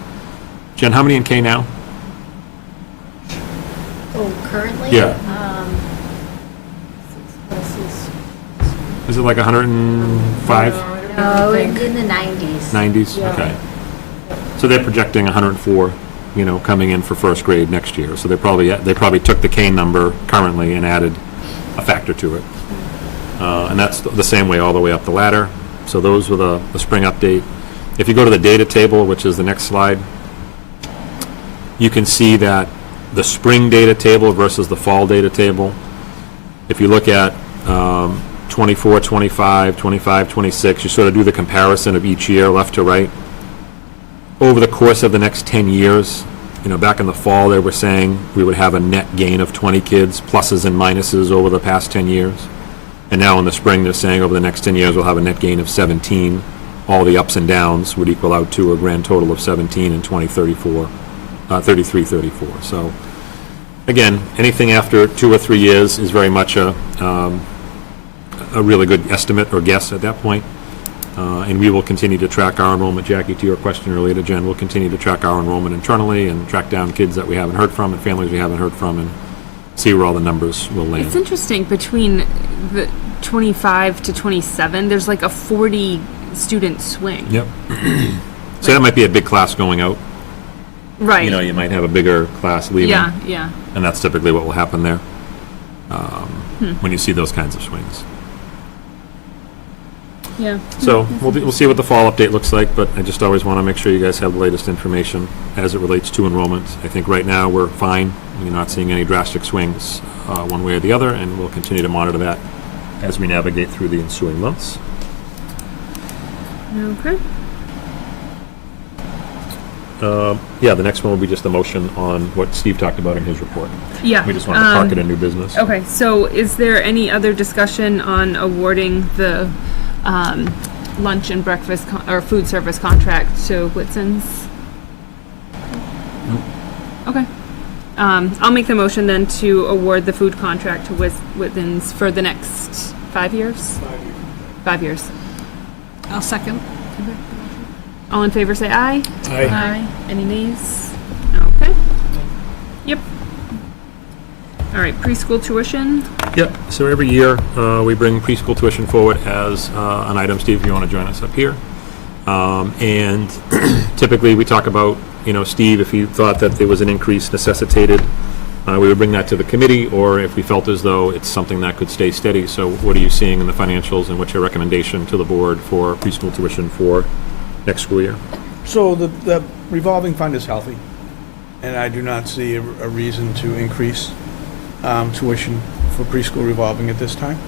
Jen, how many in K now? Oh, currently? Yeah. Buses. Is it like 105? No, in the 90s. 90s? Yeah. Okay. So they're projecting 104, you know, coming in for first grade next year. So they probably took the K number currently and added a factor to it. And that's the same way all the way up the ladder. So those were the spring update. If you go to the data table, which is the next slide, you can see that the spring data table versus the fall data table, if you look at 24, 25, 25, 26, you sort of do the comparison of each year left to right. Over the course of the next 10 years, you know, back in the fall, they were saying we would have a net gain of 20 kids, pluses and minuses over the past 10 years. And now in the spring, they're saying over the next 10 years, we'll have a net gain of 17. All the ups and downs would equal out to a grand total of 17 in 2034, 33, 34. So again, anything after 2 or 3 years is very much a a really good estimate or guess at that point. And we will continue to track our enrollment. Jackie, to your question earlier to Jen, we'll continue to track our enrollment internally and track down kids that we haven't heard from and families we haven't heard from and see where all the numbers will land. It's interesting, between the 25 to 27, there's like a 40 student swing. Yep. So that might be a big class going out. Right. You know, you might have a bigger class leaving. Yeah, yeah. And that's typically what will happen there when you see those kinds of swings. Yeah. So we'll see what the fall update looks like, but I just always want to make sure you guys have the latest information as it relates to enrollment. I think right now we're fine. We're not seeing any drastic swings one way or the other, and we'll continue to monitor that as we navigate through the ensuing months. Okay. Yeah, the next one will be just a motion on what Steve talked about in his report. Yeah. We just want to park it in new business. Okay, so is there any other discussion on awarding the lunch and breakfast or food service contract to Whitson's? Okay. I'll make the motion then to award the food contract to Whitson's for the next 5 years? 5 years. I'll second. All in favor, say aye. Aye. Any nays? Okay. Yep. All right, preschool tuition. Yep, so every year, we bring preschool tuition forward as an item. Steve, if you want to join us up here. And typically, we talk about, Steve, if you thought that there was an increase necessitated, we would bring that to the committee, or if we felt as though it's something that could stay steady. So what are you seeing in the financials, and what's your recommendation to the board for preschool tuition for next school year? So the revolving fund is healthy, and I do not see a reason to increase tuition for preschool revolving at this time.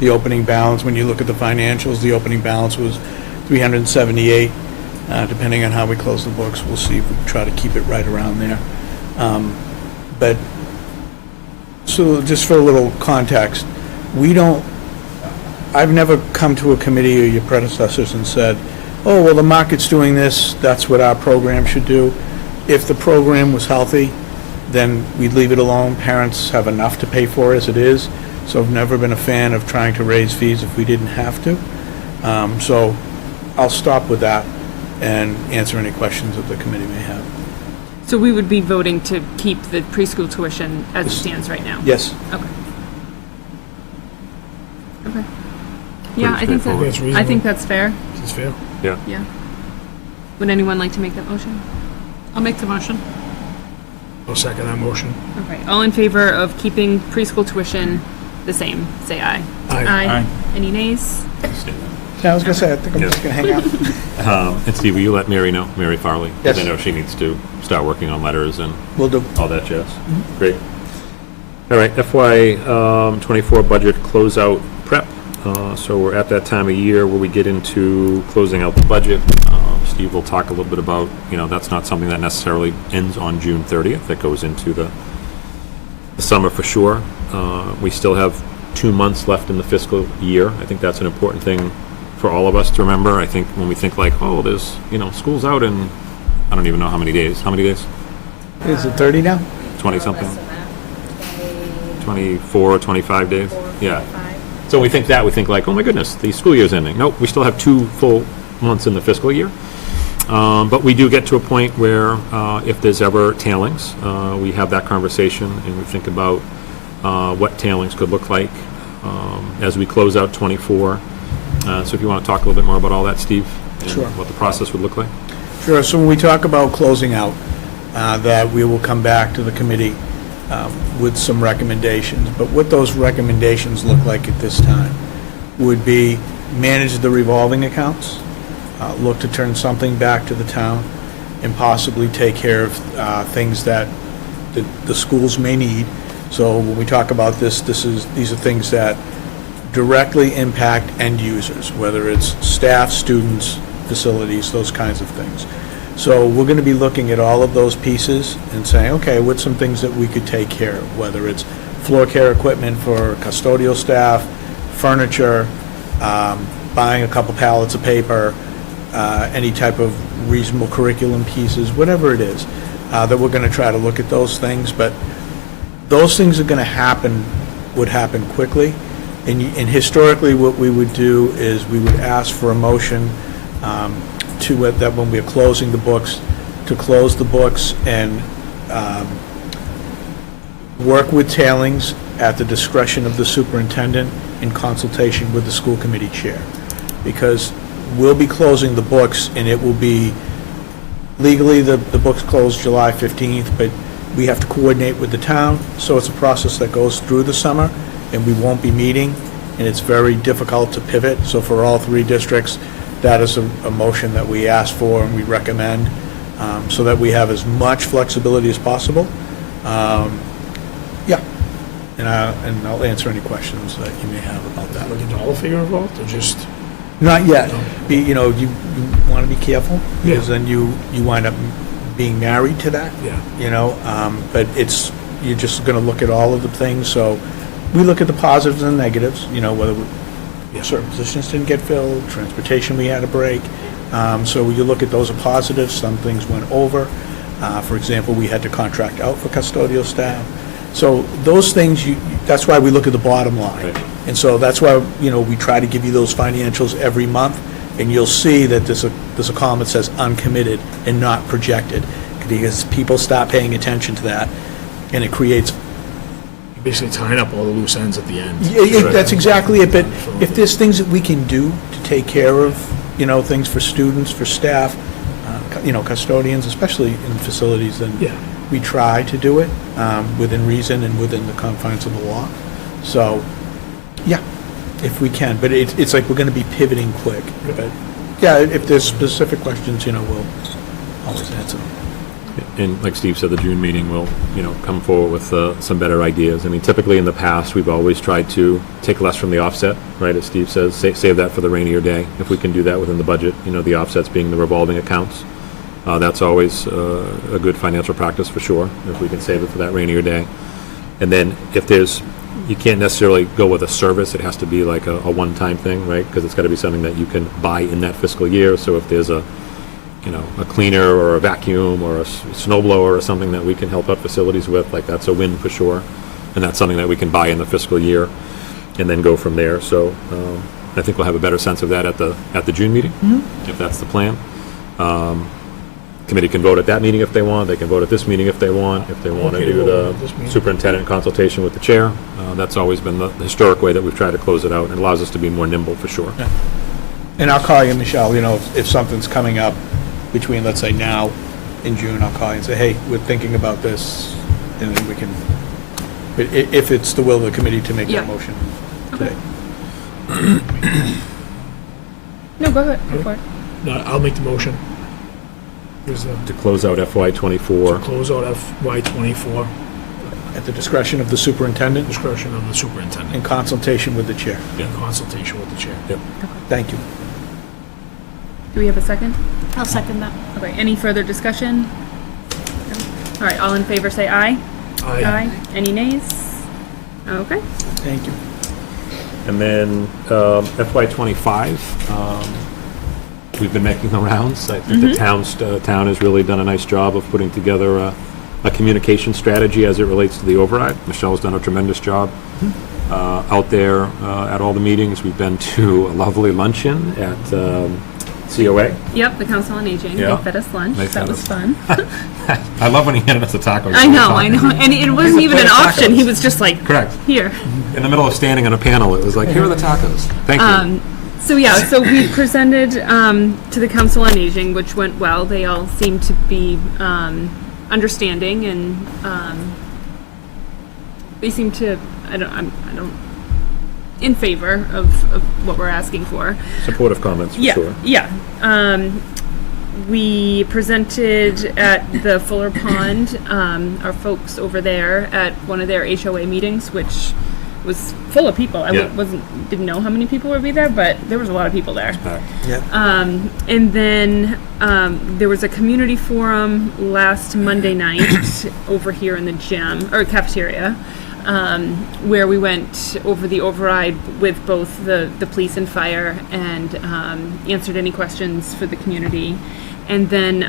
The opening balance, when you look at the financials, the opening balance was 378. Depending on how we close the books, we'll see if we try to keep it right around there. But so just for a little context, I've never come to a committee or your predecessors and said, oh, well, the market's doing this, that's what our program should do. If the program was healthy, then we'd leave it alone. Parents have enough to pay for as it is. So I've never been a fan of trying to raise fees if we didn't have to. So I'll stop with that and answer any questions that the committee may have. So we would be voting to keep the preschool tuition as it stands right now? Yes. Okay. Okay. Yeah, I think straightforward. That's that, reasonable. I think that's fair. Is fair? Yeah. Yeah. Would anyone like to make that motion? I'll make the motion. I'll second that motion. Okay. All in favor of keeping preschool tuition the same, say aye. Aye. Any nays? Yeah, I was gonna say, I think I'm just gonna hang out. And Steve, will you let Mary know, Mary Farley? Yes. Because I know she needs to start working on letters and Will do. all that jazz. Great. All right, FY '24 budget closeout prep. So we're at that time of year where we get into closing out the budget. Steve will talk a little bit about, that's not something that necessarily ends on June 30th. That goes into the summer for sure. We still have 2 months left in the fiscal year. I think that's an important thing for all of us to remember. I think when we think like, oh, there's, school's out in, I don't even know how many days. How many days? Is it 30 now? 20-something? Less than that. 24, 25 days? 24, Yeah. 25. So we think that, we think like, oh my goodness, the school year's ending. Nope, we still have 2 full months in the fiscal year. But we do get to a point where if there's ever tailings, we have that conversation and we think about what tailings could look like as we close out '24. So if you want to talk a little bit more about all that, Steve, and Sure. what the process would look like. Sure, so when we talk about closing out, that we will come back to the committee with some recommendations. But what those recommendations look like at this time would be manage the revolving accounts, look to turn something back to the town, and possibly take care of things that the schools may need. So when we talk about this, these are things that directly impact end users, whether it's staff, students, facilities, those kinds of things. So we're going to be looking at all of those pieces and saying, okay, what's some things that we could take care of, whether it's floor care equipment for custodial staff, furniture, buying a couple pallets of paper, any type of reasonable curriculum pieces, whatever it is, that we're going to try to look at those things. But those things are going to would happen quickly. And historically, what we would do is we would ask for a motion to it, that when we are closing the books, to close the books and work with tailings at the discretion of the superintendent in consultation with the school committee chair. Because we'll be closing the books, and it will be, legally, the books close July 15th, but we have to coordinate with the town, so it's a process that goes through the summer, and we won't be meeting, and it's very difficult to pivot. So for all three districts, that is a motion that we ask for and we recommend, so that we have as much flexibility as possible. Yeah, and I'll answer any questions that you may have about that. Like a dollar figure involved, or just? Not yet. You want to be careful, Yeah. because then you wind up being married to that. Yeah. But you're just going to look at all of the things, so we look at the positives and negatives, whether Yeah. certain positions didn't get filled, transportation we had a break. So you look at those as positives, some things went over. For example, we had to contract out for custodial staff. So those things, that's why we look at the bottom line. Right. And so that's why, we try to give you those financials every month, and you'll see that there's a column that says uncommitted and not projected, because people stop paying attention to that, and it creates. You're basically tying up all the loose ends at the end. That's exactly it, but if there's things that we can do to take care of, things for students, for staff, custodians, especially in facilities, then Yeah. we try to do it within reason and within the confines of the law. So, yeah, if we can, but it's like we're going to be pivoting quick. But, yeah, if there's specific questions, we'll always answer them. And like Steve said, the June meeting will, come forward with some better ideas. I mean, typically in the past, we've always tried to take less from the offset, right? As Steve says, save that for the rainier day. If we can do that within the budget, the offsets being the revolving accounts. That's always a good financial practice for sure, if we can save it for that rainier day. And then if you can't necessarily go with a service, it has to be like a one-time thing, right? Because it's got to be something that you can buy in that fiscal year. So if there's a cleaner or a vacuum or a snow blower or something that we can help out facilities with, like that's a win for sure. And that's something that we can buy in the fiscal year and then go from there. So I think we'll have a better sense of that at the June meeting, if that's the plan. Committee can vote at that meeting if they want. They can vote at this meeting if they want. If they want to do the superintendent in consultation with the chair, that's always been the historic way that we've tried to close it out. It allows us to be more nimble for sure. Yeah. And I'll call you, Michelle, if something's coming up between, let's say, now and June, I'll call you and say, hey, we're thinking about this, and then we can, but if it's the will of the committee to make Yeah. that motion today. No, go ahead. Go for it. No, I'll make the motion. Here's the To close out FY24. close out FY '24, At the discretion of the superintendent, discretion of the superintendent, in consultation with the chair. in consultation with the chair. Yep. Thank you. Do we have a second? I'll second that. Okay, any further discussion? All right, all in favor say aye. Aye. Any nays? Okay. Thank you. And then FY25, we've been making the rounds. I think the town has really done a nice job of putting together a communication strategy as it relates to the override. Michelle's done a tremendous job out there at all the meetings. We've been to a lovely luncheon at COA. Yep, the Council on Aging. Yeah. They fed us lunch. They That fed was us. fun. I love when he handed us the tacos. I know. And it wasn't even an plate of option. tacos. He was just like, Correct. here. In the middle of standing on a panel, it was like, here are the tacos. Thank you. So we presented to the Council on Aging, which went well. They all seemed to be understanding, and they seem to. I don't. In favor of what we're asking for. Supportive comments, for sure. Yeah. We presented at the Fuller Pond, our folks over there at one of their HOA meetings, which was full of people. I Yeah. didn't know how many people would be there, but there was a lot of people there. Yeah. And then there was a community forum last Monday night over here in the gym, or cafeteria, where we went over the override with both the police and fire, and answered any questions for the community. And then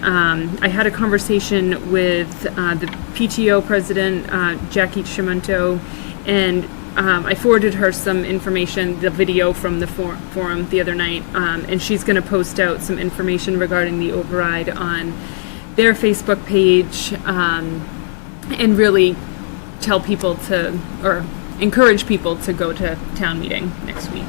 I had a conversation with the PTO president, Jackie Chimonto, and I forwarded her some information, the video from the forum the other night, and she's going to post out some information regarding the override on their Facebook page, and really tell people to, or encourage people to go to town meeting next week.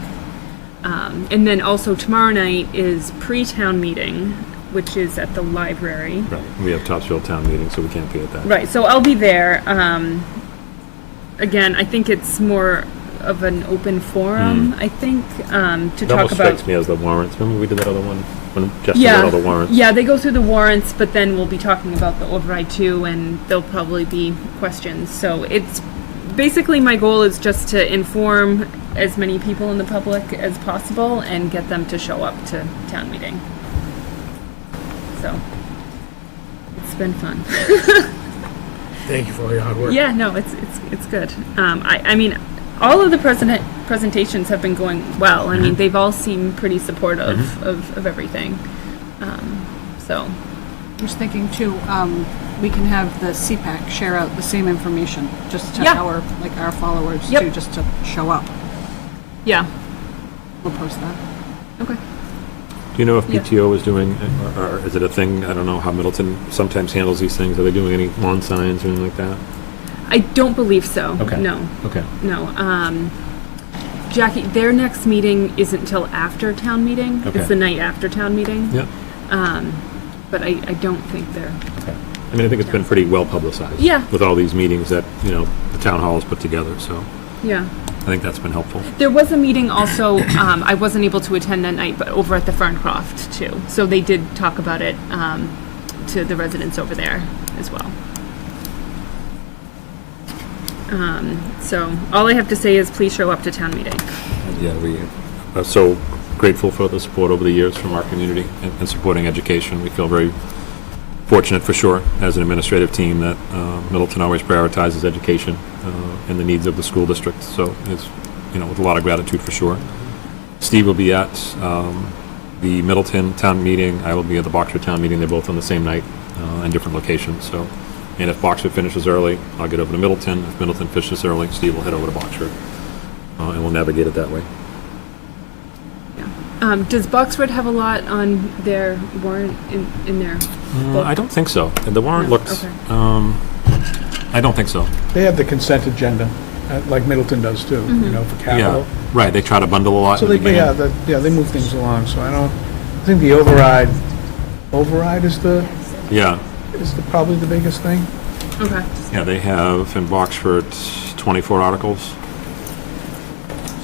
And then also tomorrow night is pre-town meeting, which is at the library. Right, we have Topsfield Town Meeting, so we can't be at that. Right, so I'll be there. Again, I think it's more of an open forum, I think, to It talk almost about. strikes me as the warrants. Remember we did that other one when Justin did Yeah, all the warrants? yeah, they go through the warrants, but then we'll be talking about the override too, and there'll probably be questions. So it's, basically my goal is just to inform as many people in the public as possible and get them to show up to town meeting. So, it's been fun. Thank you for all your hard work. Yeah, no, it's good. I mean, all of the presentations have been going well. I mean, they've all seemed pretty supportive of everything. So, I'm just thinking too, we can have the CPAC share out the same information, just to Yeah. our followers Yep. too, just to show up. yeah, We'll post that. okay. Do you know if Yeah. PTO is doing, or is it a thing, I don't know how Middleton sometimes handles these things, are they doing any lawn signs or anything like that? I don't believe so. Okay. No, Okay. no. Jackie, their next meeting isn't until after town meeting. Okay. It's the night after town meeting. Yep. But I don't think they're. Okay. I mean, I think it's been pretty well publicized. Yeah. With all these meetings that, the town hall has put together, so Yeah. I think that's been helpful. There was a meeting also, I wasn't able to attend that night, but over at the Ferncroft too. So they did talk about it to the residents over there as well. So all I have to say is please show up to town meeting. Yeah, we are so grateful for the support over the years from our community and supporting education. We feel very fortunate for sure as an administrative team that Middleton always prioritizes education and the needs of the school district. So it's, with a lot of gratitude for sure. Steve will be at the Middleton town meeting. I will be at the Boxford town meeting. They're both on the same night in different locations. So, and if Boxford finishes early, I'll get over to Middleton. If Middleton finishes early, Steve will head over to Boxford. And we'll navigate it that way. Does Boxford have a lot on their warrant in their book? I don't think so. And the warrant No? looks, Okay. I don't think so. They have the consent agenda, like Middleton does too, for Yeah, capital. right, they try to bundle a lot So in the they, beginning. they move things along, so I think the override is Yeah, probably the biggest thing. Okay. yeah, they have in Boxford 24 articles.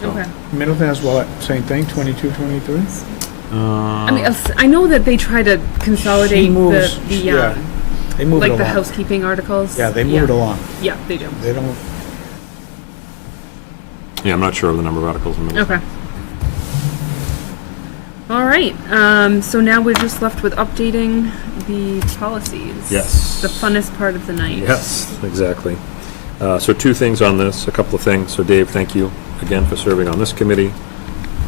Okay. Middleton has what, same thing, 22, 23? I mean, I know that they try to consolidate She moves- the yeah, they move it like the along. housekeeping articles. Yeah, they move it along. Yeah, they do. They don't, Yeah, I'm not sure of the number of articles in Middleton. Okay. All right. So now we're just left with updating the policies. Yes. The funnest part of the night. Yes, exactly. So two things on this, a couple of things. So Dave, thank you again for serving on this committee.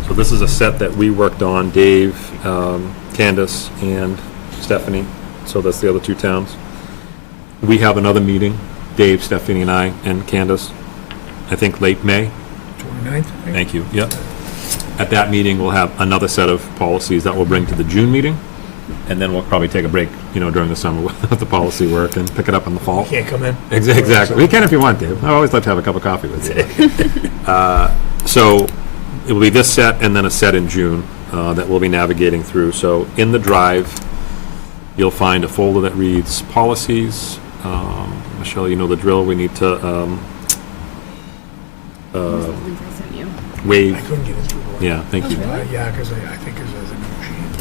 So this is a set that we worked on, Dave, Candace, and Stephanie. So that's the other two towns. We have another meeting, Dave, Stephanie, and I, and Candace, I think late May. 29th, I think. Thank you, yep. At that meeting, we'll have another set of policies that we'll bring to the June meeting, and then we'll probably take a break, during the summer with the policy work and pick it up in the fall. Can't come in. Exactly. We can if you want, Dave. I always like to have a cup of coffee with you. So it will be this set and then a set in June that we'll be navigating through. So in the drive, you'll find a folder that reads policies. Michelle, you know the drill. We need to Those are the links I sent you. waive. I couldn't get into it. Yeah, thank you. Yeah, because I think it's a new machine.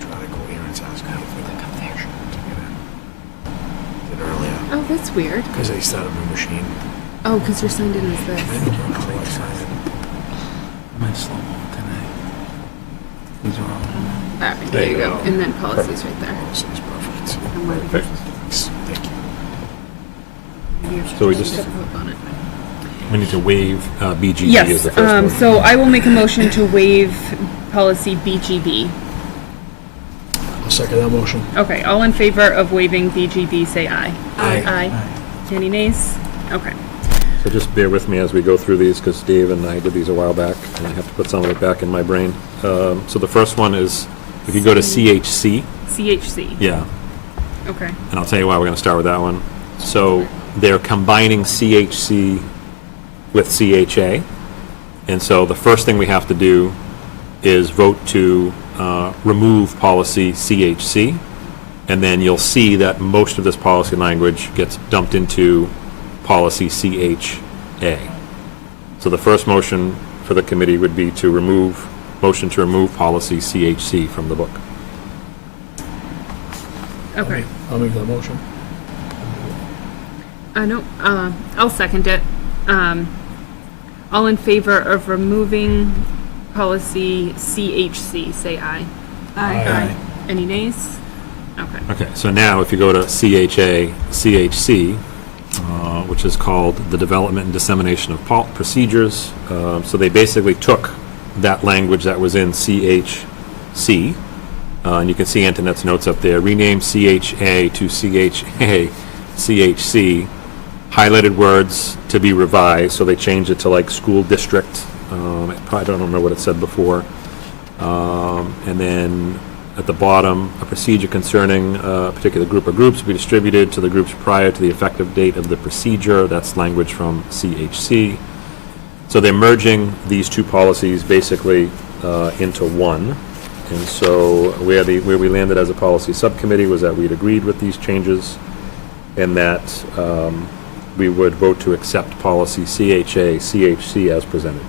Try to go here and ask how to come there to get in. Did earlier, Oh, that's weird. because they started a new machine. Oh, because you're signed in as this. My slow mo tonight. These are all. All right, there you go. And then policies right there. Policies, perfect. I'm ready. Thank you. So we just, Put a hook on it. we need to waive BGB as Yes, the first one. so I will make a motion to waive policy BGB. I'll second that motion. Okay, all in favor of waiving BGB, say aye. Aye. Aye. Any nays? Okay. So just bear with me as we go through these, because Dave and I did these a while back, and I have to put some of it back in my brain. So the first one is, if you go to CHC, CHC. yeah, Okay. and I'll tell you why we're going to start with that one. So they're combining CHC with CHA, and so the first thing we have to do is vote to remove policy CHC, and then you'll see that most of this policy language gets dumped into policy CHA. So the first motion for the committee would be to motion to remove policy CHC from the book. Okay. I'll make that motion. No, I'll second it. All in favor of removing policy CHC, say aye. Aye. Any nays? Okay. Okay, so now if you go to CHA, CHC, which is called the Development and Dissemination of Procedures, so they basically took that language that was in CHC, and you can see Antonette's notes up there, renamed CHA to CHA, CHC, highlighted words to be revised, so they changed it to like school district. I probably don't remember what it said before. And then at the bottom, a procedure concerning a particular group or groups will be distributed to the groups prior to the effective date of the procedure. That's language from CHC. So they're merging these two policies basically into one. And so where we landed as a policy subcommittee was that we'd agreed with these changes, and that we would vote to accept policy CHA, CHC as presented.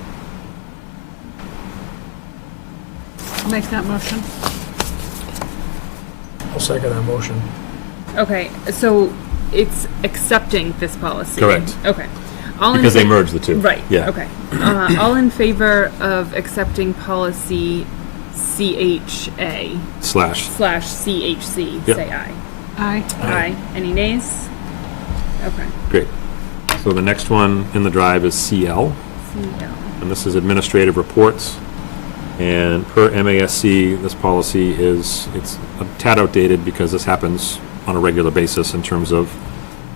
I'll make that motion. I'll second that motion. Okay, so it's accepting this policy? Correct. Okay. All in Because they fa- merged the two. Right, Yeah. okay. All in favor of accepting policy CHA Slash. / CHC, Yep. say aye. Aye. Aye. Any nays? Okay. Great. So the next one in the drive is CL, CL. and this is administrative reports. And per MASC, this policy it's a tad outdated because this happens on a regular basis in terms of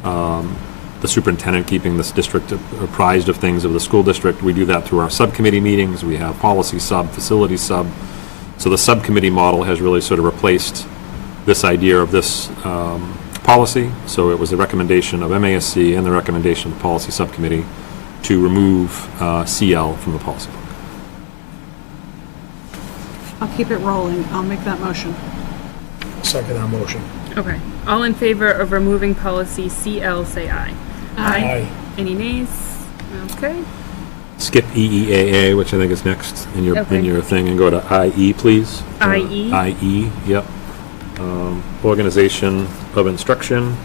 the superintendent keeping this district apprised of things of the school district. We do that through our subcommittee meetings. We have policy sub, facility sub. So the subcommittee model has really sort of replaced this idea of this policy. So it was the recommendation of MASC and the recommendation of the policy subcommittee to remove CL from the policy book. I'll keep it rolling. I'll make that motion. Second that motion. Okay. All in favor of removing policy CL, say aye. Aye. Any nays? Okay. Skip EEAA, which I think is next in your Okay. thing, and go to IE, please. IE? IE, yep. Organization of Instruction.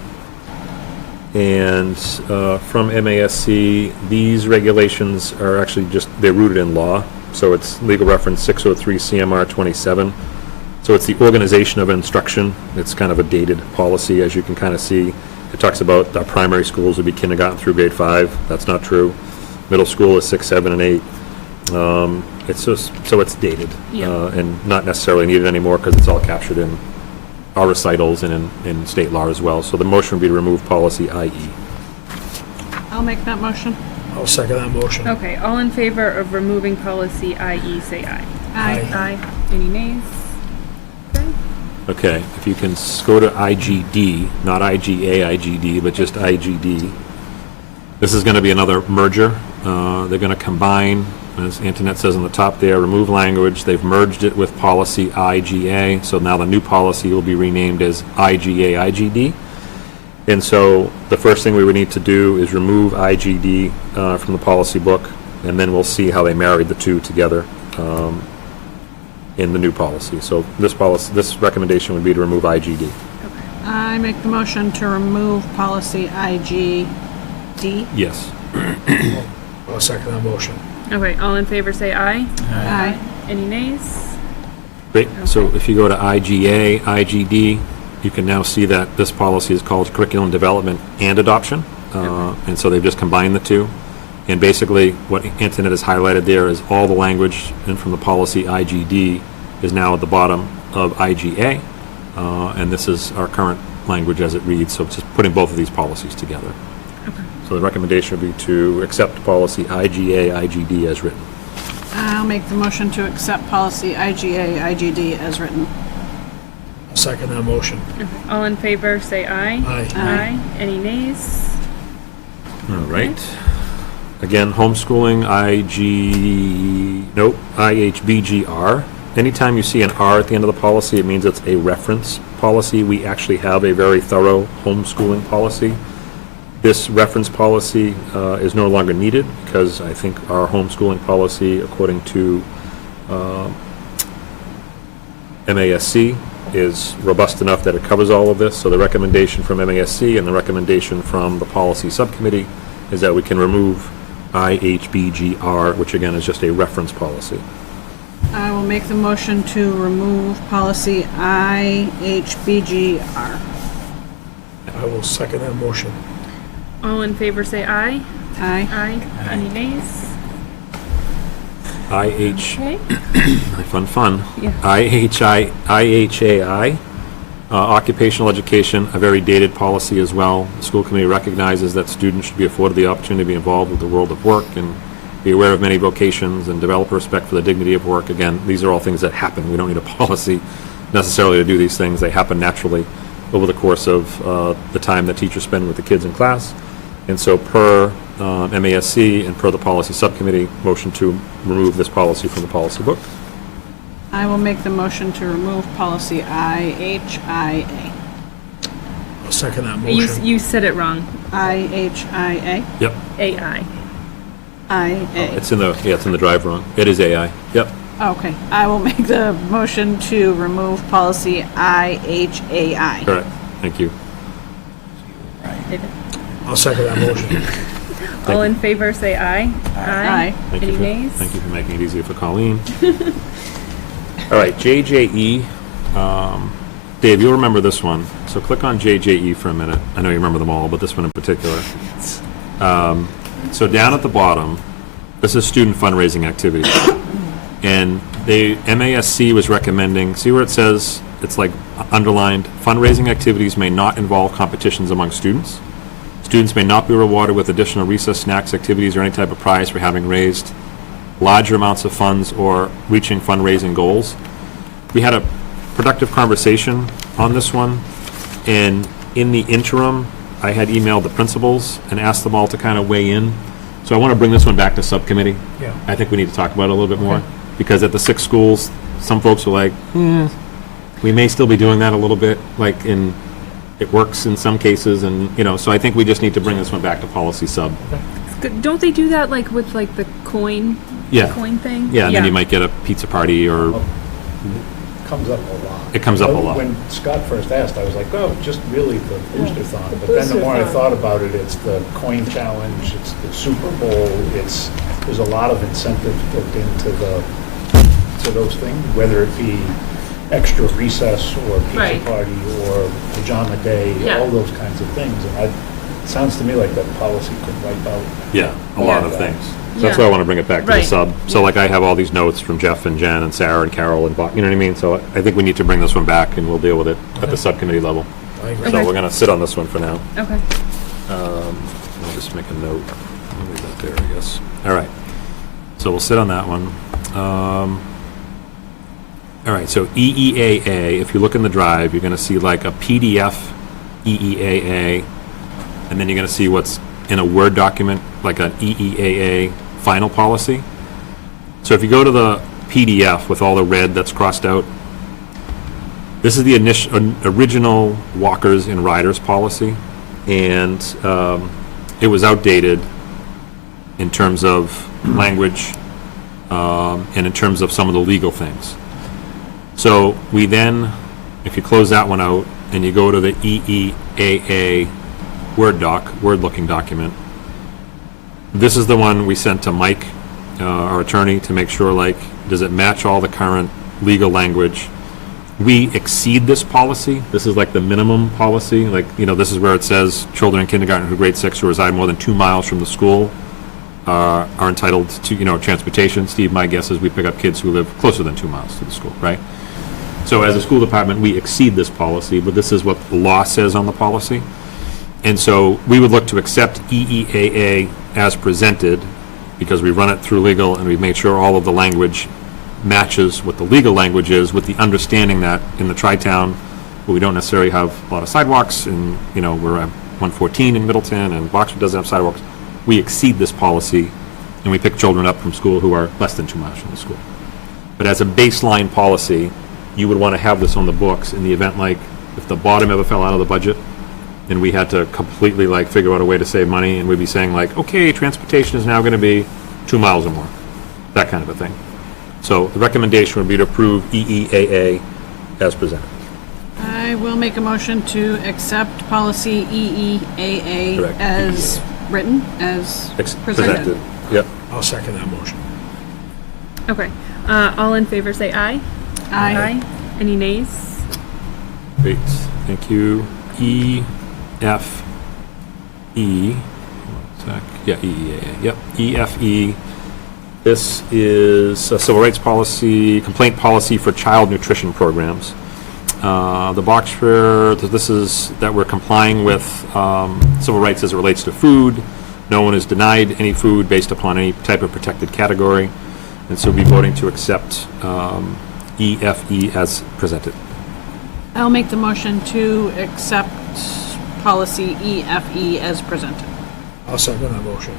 And from MASC, these regulations are actually they're rooted in law. So it's legal reference 603 CMR 27. So it's the organization of instruction. It's kind of a dated policy, as you can kind of see. It talks about our primary schools would be kindergarten through grade 5. That's not true. Middle school is 6, 7, and 8. It's just, so it's dated. Yeah. And not necessarily needed anymore because it's all captured in our recitals and in state law as well. So the motion would be to remove policy IE. I'll make that motion. I'll second that motion. Okay. All in favor of removing policy IE, say aye. Aye. Aye. Any nays? Okay. Okay, if you can go to IGD, not IGA, IGD, but just IGD. This is going to be another merger. They're going to combine, as Antoinette says on the top there, remove language. They've merged it with policy IGA, so now the new policy will be renamed as IGA, IGD. And so the first thing we would need to do is remove IGD from the policy book, and then we'll see how they married the two together in the new policy. So this recommendation would be to remove IGD. I make the motion to remove policy IGD. Yes. I'll second that motion. Okay. All in favor, say aye. Aye. Any nays? Great. So if you go to IGA, IGD, you can now see that this policy is called Curriculum Development and Adoption. And so they've just combined the two. And basically, what Antoinette has highlighted there is all the language and from the policy IGD is now at the bottom of IGA. And this is our current language as it reads. So it's just putting both of these policies together. Okay. So the recommendation would be to accept policy IGA, IGD as written. I'll make the motion to accept policy IGA, IGD as written. I'll second that motion. All in favor, say aye. Aye. Aye. Any nays? All right. Again, homeschooling, IHBGR. Anytime you see an R at the end of the policy, it means it's a reference policy. We actually have a very thorough homeschooling policy. This reference policy is no longer needed because I think our homeschooling policy, according to MASC, is robust enough that it covers all of this. So the recommendation from MASC and the recommendation from the policy subcommittee is that we can remove IHBGR, which again is just a reference policy. I will make the motion to remove policy IHBGR. I will second that motion. All in favor, say aye. Aye. Aye. Any nays? IHai, Okay. fun. Yeah. IHAI, occupational education, a very dated policy as well. The school committee recognizes that students should be afforded the opportunity to be involved with the world of work and be aware of many vocations and develop respect for the dignity of work. Again, these are all things that happen. We don't need a policy necessarily to do these things. They happen naturally over the course of the time that teachers spend with the kids in class. And so per MASC and per the policy subcommittee, motion to remove this policy from the policy book. I will make the motion to remove policy IHIA. I'll second that You, motion. you said it wrong. IHIA? Yep. AI. IA. It's in the, it's in the drive wrong. It is AI. Yep. Okay, I will make the motion to remove policy IHAI. Correct. Thank you. David? I'll second that motion. All in favor, say aye. Aye. Thank Any you for, nays? thank you for making it easier for Colleen. All right, JJE. Dave, you'll remember this one. So click on JJE for a minute. I know you remember them all, but this one in particular. So down at the bottom, this is student fundraising activity. And MASC was recommending, see where it says, it's like underlined, fundraising activities may not involve competitions among students. Students may not be rewarded with additional recess snacks, activities, or any type of prize for having raised larger amounts of funds or reaching fundraising goals. We had a productive conversation on this one, and in the interim, I had emailed the principals and asked them all to kind of weigh in. So I want to bring this one back to subcommittee. Yeah. I think we need to talk about it a little bit more, because at the 6 schools, some folks are like, we may still be doing that a little bit, like it works in some cases, and, so I think we just need to bring this one back to policy sub. Don't they do that like with like the coin? Yeah. Coin thing? Yeah, and then you might get a pizza party, or Comes up a lot. It comes up a lot. When Scott first asked, I was like, oh, just really the booster-thon. But then the more I thought about it, it's the coin challenge, it's the Super Bowl, there's a lot of incentive built into those things, whether it be extra recess or pizza Right. party or pajama day, Yeah. all those kinds of things. And it sounds to me like that policy could wipe out. yeah, a lot of things. So that's why I want to bring it back to the Right. sub. So like I have all these notes from Jeff and Jen and Sarah and Carol and Bob, you know what I mean? So I think we need to bring this one back, and we'll deal with it at the subcommittee level. I agree. So we're going to sit on this one for now. Okay. I'll just make a note. I'll leave that there, I guess. All right. So we'll sit on that one. All right, so EEAA, if you look in the drive, you're going to see like a PDF EEAA, and then you're going to see what's in a Word document, like an EEAA final policy. So if you go to the PDF with all the red that's crossed out, this is the original walkers and riders policy, and it was outdated in terms of language and in terms of some of the legal things. So we then, if you close that one out and you go to the EEAA Word-looking document, this is the one we sent to Mike, our attorney, to make sure, like, does it match all the current legal language? We exceed this policy. This is like the minimum policy. Like, this is where it says children in kindergarten who grade 6 who reside more than 2 miles from the school are entitled to, transportation. Steve, my guess is we pick up kids who live closer than 2 miles to the school, right? So as a school department, we exceed this policy, but this is what the law says on the policy. And so we would look to accept EEAA as presented, because we run it through legal and we've made sure all of the language matches what the legal language is, with the understanding that in the tri-town, where we don't necessarily have a lot of sidewalks, and, you know, we're at 114 in Middleton, and Boxford doesn't have sidewalks, we exceed this policy, and we pick children up from school who are less than 2 miles from the school. But as a baseline policy, you would want to have this on the books in the event, like, if the bottom ever fell out of the budget, and we had to completely, like, figure out a way to save money, and we'd be saying, like, okay, transportation is now going to be 2 miles or more, that kind of a thing. So the recommendation would be to approve EEAA as presented. I will make a motion to accept policy EEAA Correct. as written, as presented. Yep. I'll second that motion. Okay. All in favor, say aye. Aye. Any nays? Great, thank you. E, F, E, one sec, yeah, EEAA, yep, E, F, E. This is a civil rights policy, complaint policy for child nutrition programs. The box for, this is that we're complying with civil rights as it relates to food. No one is denied any food based upon any type of protected category. And so we'll be voting to accept EFE as presented. I'll make the motion to accept policy EFE as presented. I'll second that motion.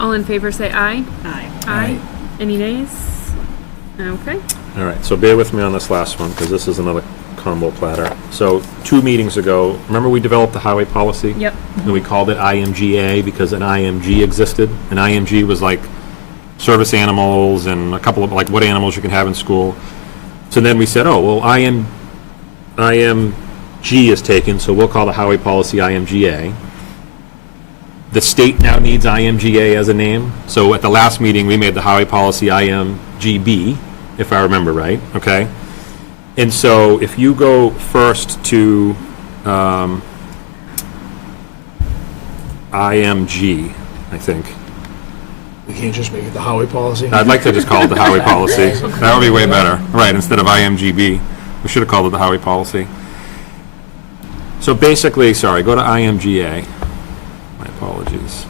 All in favor, say aye. Aye. Aye. Any nays? Okay. All right, so bear with me on this last one, because this is another combo platter. So 2 meetings ago, remember we developed the highway policy? Yep. And we called it IMGA because an IMG existed. An IMG was like service animals and a couple of, like, what animals you can have in school. So then we said, oh, well, IMG is taken, so we'll call the highway policy IMGA. The state now needs IMGA as a name. So at the last meeting, we made the highway policy IMGB, if I remember right, okay? And so if you go first to IMG, I think. We can't just make it the highway policy? I'd like to just call it the highway policy. That would be way better. Right, instead of IMGB. We should have called it the highway policy. So basically, sorry, go to IMGA. My apologies.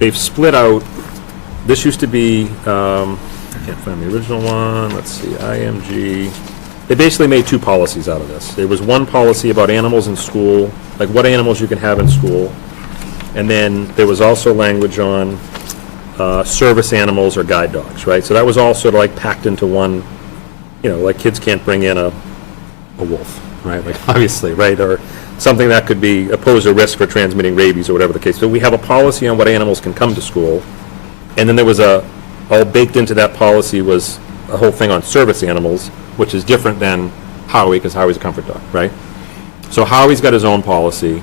They've split out, this used to be, I can't find the original one, let's see, IMG. They basically made 2 policies out of this. There was one policy about animals in school, like what animals you can have in school. And then there was also language on service animals or guide dogs, right? So that was all sort of like packed into one, you know, like kids can't bring in a wolf, right? Like, obviously, right? Or something that could be pose a risk for transmitting rabies or whatever the case. So we have a policy on what animals can come to school. And then there was all baked into that policy was a whole thing on service animals, which is different than Howie, because Howie's a comfort dog, right? So Howie's got his own policy.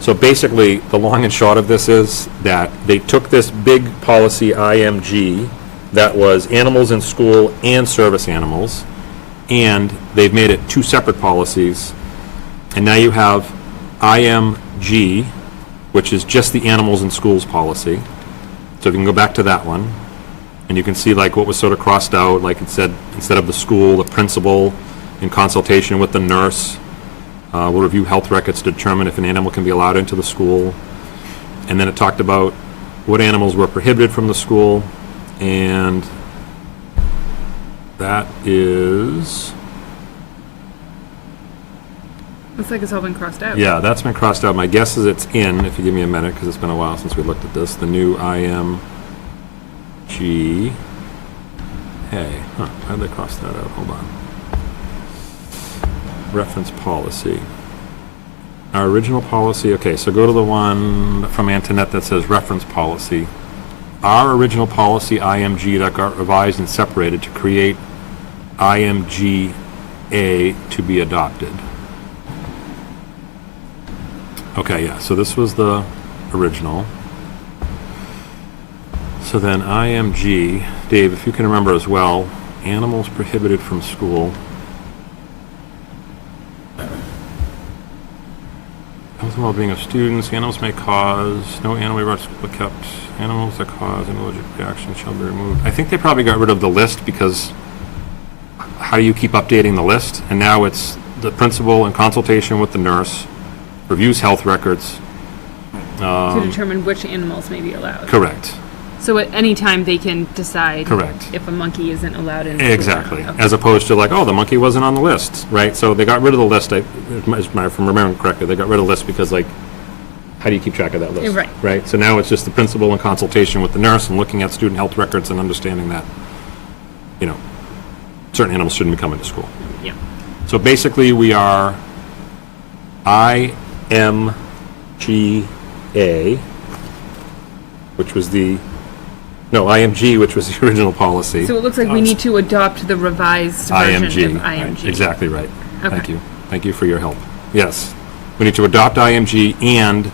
So basically, the long and short of this is that they took this big policy IMG that was animals in school and service animals, and they've made it 2 separate policies. And now you have IMG, which is just the animals in schools policy. So if you can go back to that one, and you can see like what was sort of crossed out, like it said, instead of the school, the principal, in consultation with the nurse, will review health records to determine if an animal can be allowed into the school. And then it talked about what animals were prohibited from the school, and that is, Looks like it's all been crossed out. yeah, that's been crossed out. My guess is it's in, if you give me a minute, because it's been a while since we looked at this, the new IMG. Hey, how'd they cross that out? Hold on. Reference policy. Our original policy, okay, so go to the one from Antoinette that says reference policy. Our original policy, IMG, that got revised and separated to create IMGA to be adopted. Okay, yeah, so this was the original. So then IMG, Dave, if you can remember as well, animals prohibited from school. Health and well-being of students, animals may cause, no animal rights will be kept, animals that cause an allergic reaction shall be removed. I think they probably got rid of the list because how do you keep updating the list? And now it's the principal in consultation with the nurse reviews health records. To determine which animals may be allowed. Correct. So at any time, they can decide. Correct. If a monkey isn't allowed in. the zoo or Exactly. not. As opposed to like, oh, the monkey wasn't on the list, right? So they got rid of the list, if I'm remembering correctly, they got rid of the list because like, how do you keep track of that list? Right. Right? So now it's just the principal in consultation with the nurse and looking at student health records and understanding that, you know, certain animals shouldn't be coming to school. Yeah. So basically, we are IMGA, which was IMG, which was the original policy. So it looks like we need to adopt the revised version IMG. of IMG. Exactly right. Thank Okay. you. Thank you for your help. Yes. We need to adopt IMG and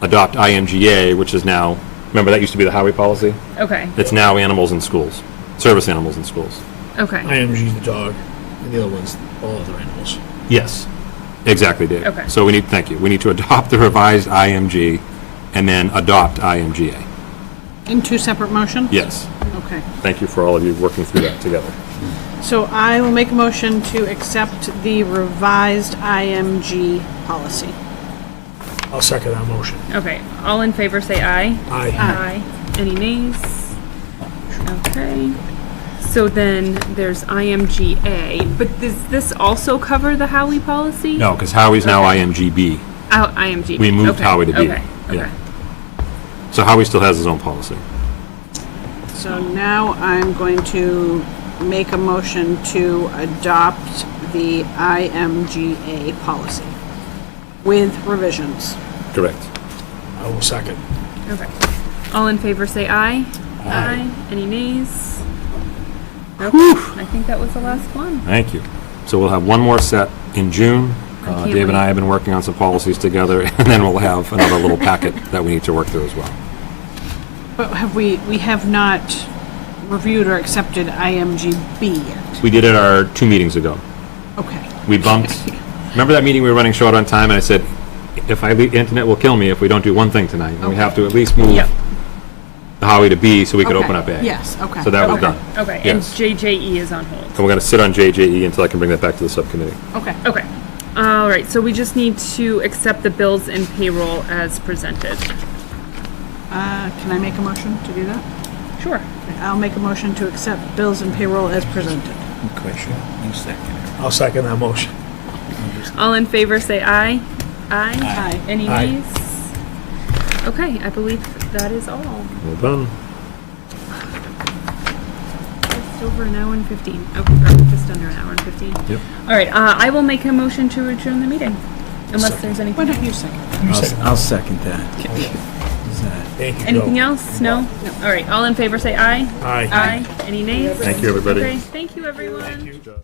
adopt IMGA, which is now, remember that used to be the highway policy? Okay. It's now animals in schools, service animals in schools. Okay. IMG's the dog, and the other one's all other animals. Yes. Exactly, Dave. Okay. So thank you. We need to adopt the revised IMG and then adopt IMGA. In two separate motions? Yes. Okay. Thank you for all of you working through that together. So I will make a motion to accept the revised IMG policy. I'll second that motion. Okay. All in favor, say aye. Aye. Aye. Any nays? Okay. So then there's IMGA, but does this also cover the Howie policy? No, because Howie's now Okay. IMGB. Oh, IMG. We moved Okay. Howie to B. Okay. Yeah. Okay. So Howie still has his own policy. So now I'm going to make a motion to adopt the IMGA policy with revisions. Correct. I will second. Okay. All in favor, say aye. Aye. Any nays? Nope. I think that was the last one. Thank you. So we'll have one more set in June. can't Dave and I wait. have been working on some policies together, and then we'll have another little packet that we need to work through as well. But we have not reviewed or accepted IMGB yet. We did it our 2 meetings ago. Okay. We bumped, remember that meeting we were running short on time, and I said, if I leave, internet will kill me if we don't do one thing tonight. And we have to at least move Yep. the Howie to B so we could Okay. open up A. Yes, okay. So that was Okay. done. Okay. And Yes. JJE is on hold. And we're going to sit on JJE until I can bring that back to the subcommittee. Okay. Okay. All right. So we just need to accept the bills and payroll as presented. Can I make a motion to do that? Sure. I'll make a motion to accept bills and payroll as presented. I'll second that motion. All in favor, say aye. Aye. Aye. Any Aye. nays? Okay. I believe that is all. Well done. Just over an hour and 15. Okay. Or just under an hour and 15. Yep. All right. I will make a motion to adjourn the meeting. Unless there's Why anything. don't you second? I'll second that. Thank you, Anything Joe. else? No? All right. All in favor, say aye. Aye. Aye. Any nays? Thank you, everybody. Okay. Thank you, everyone. Thank you.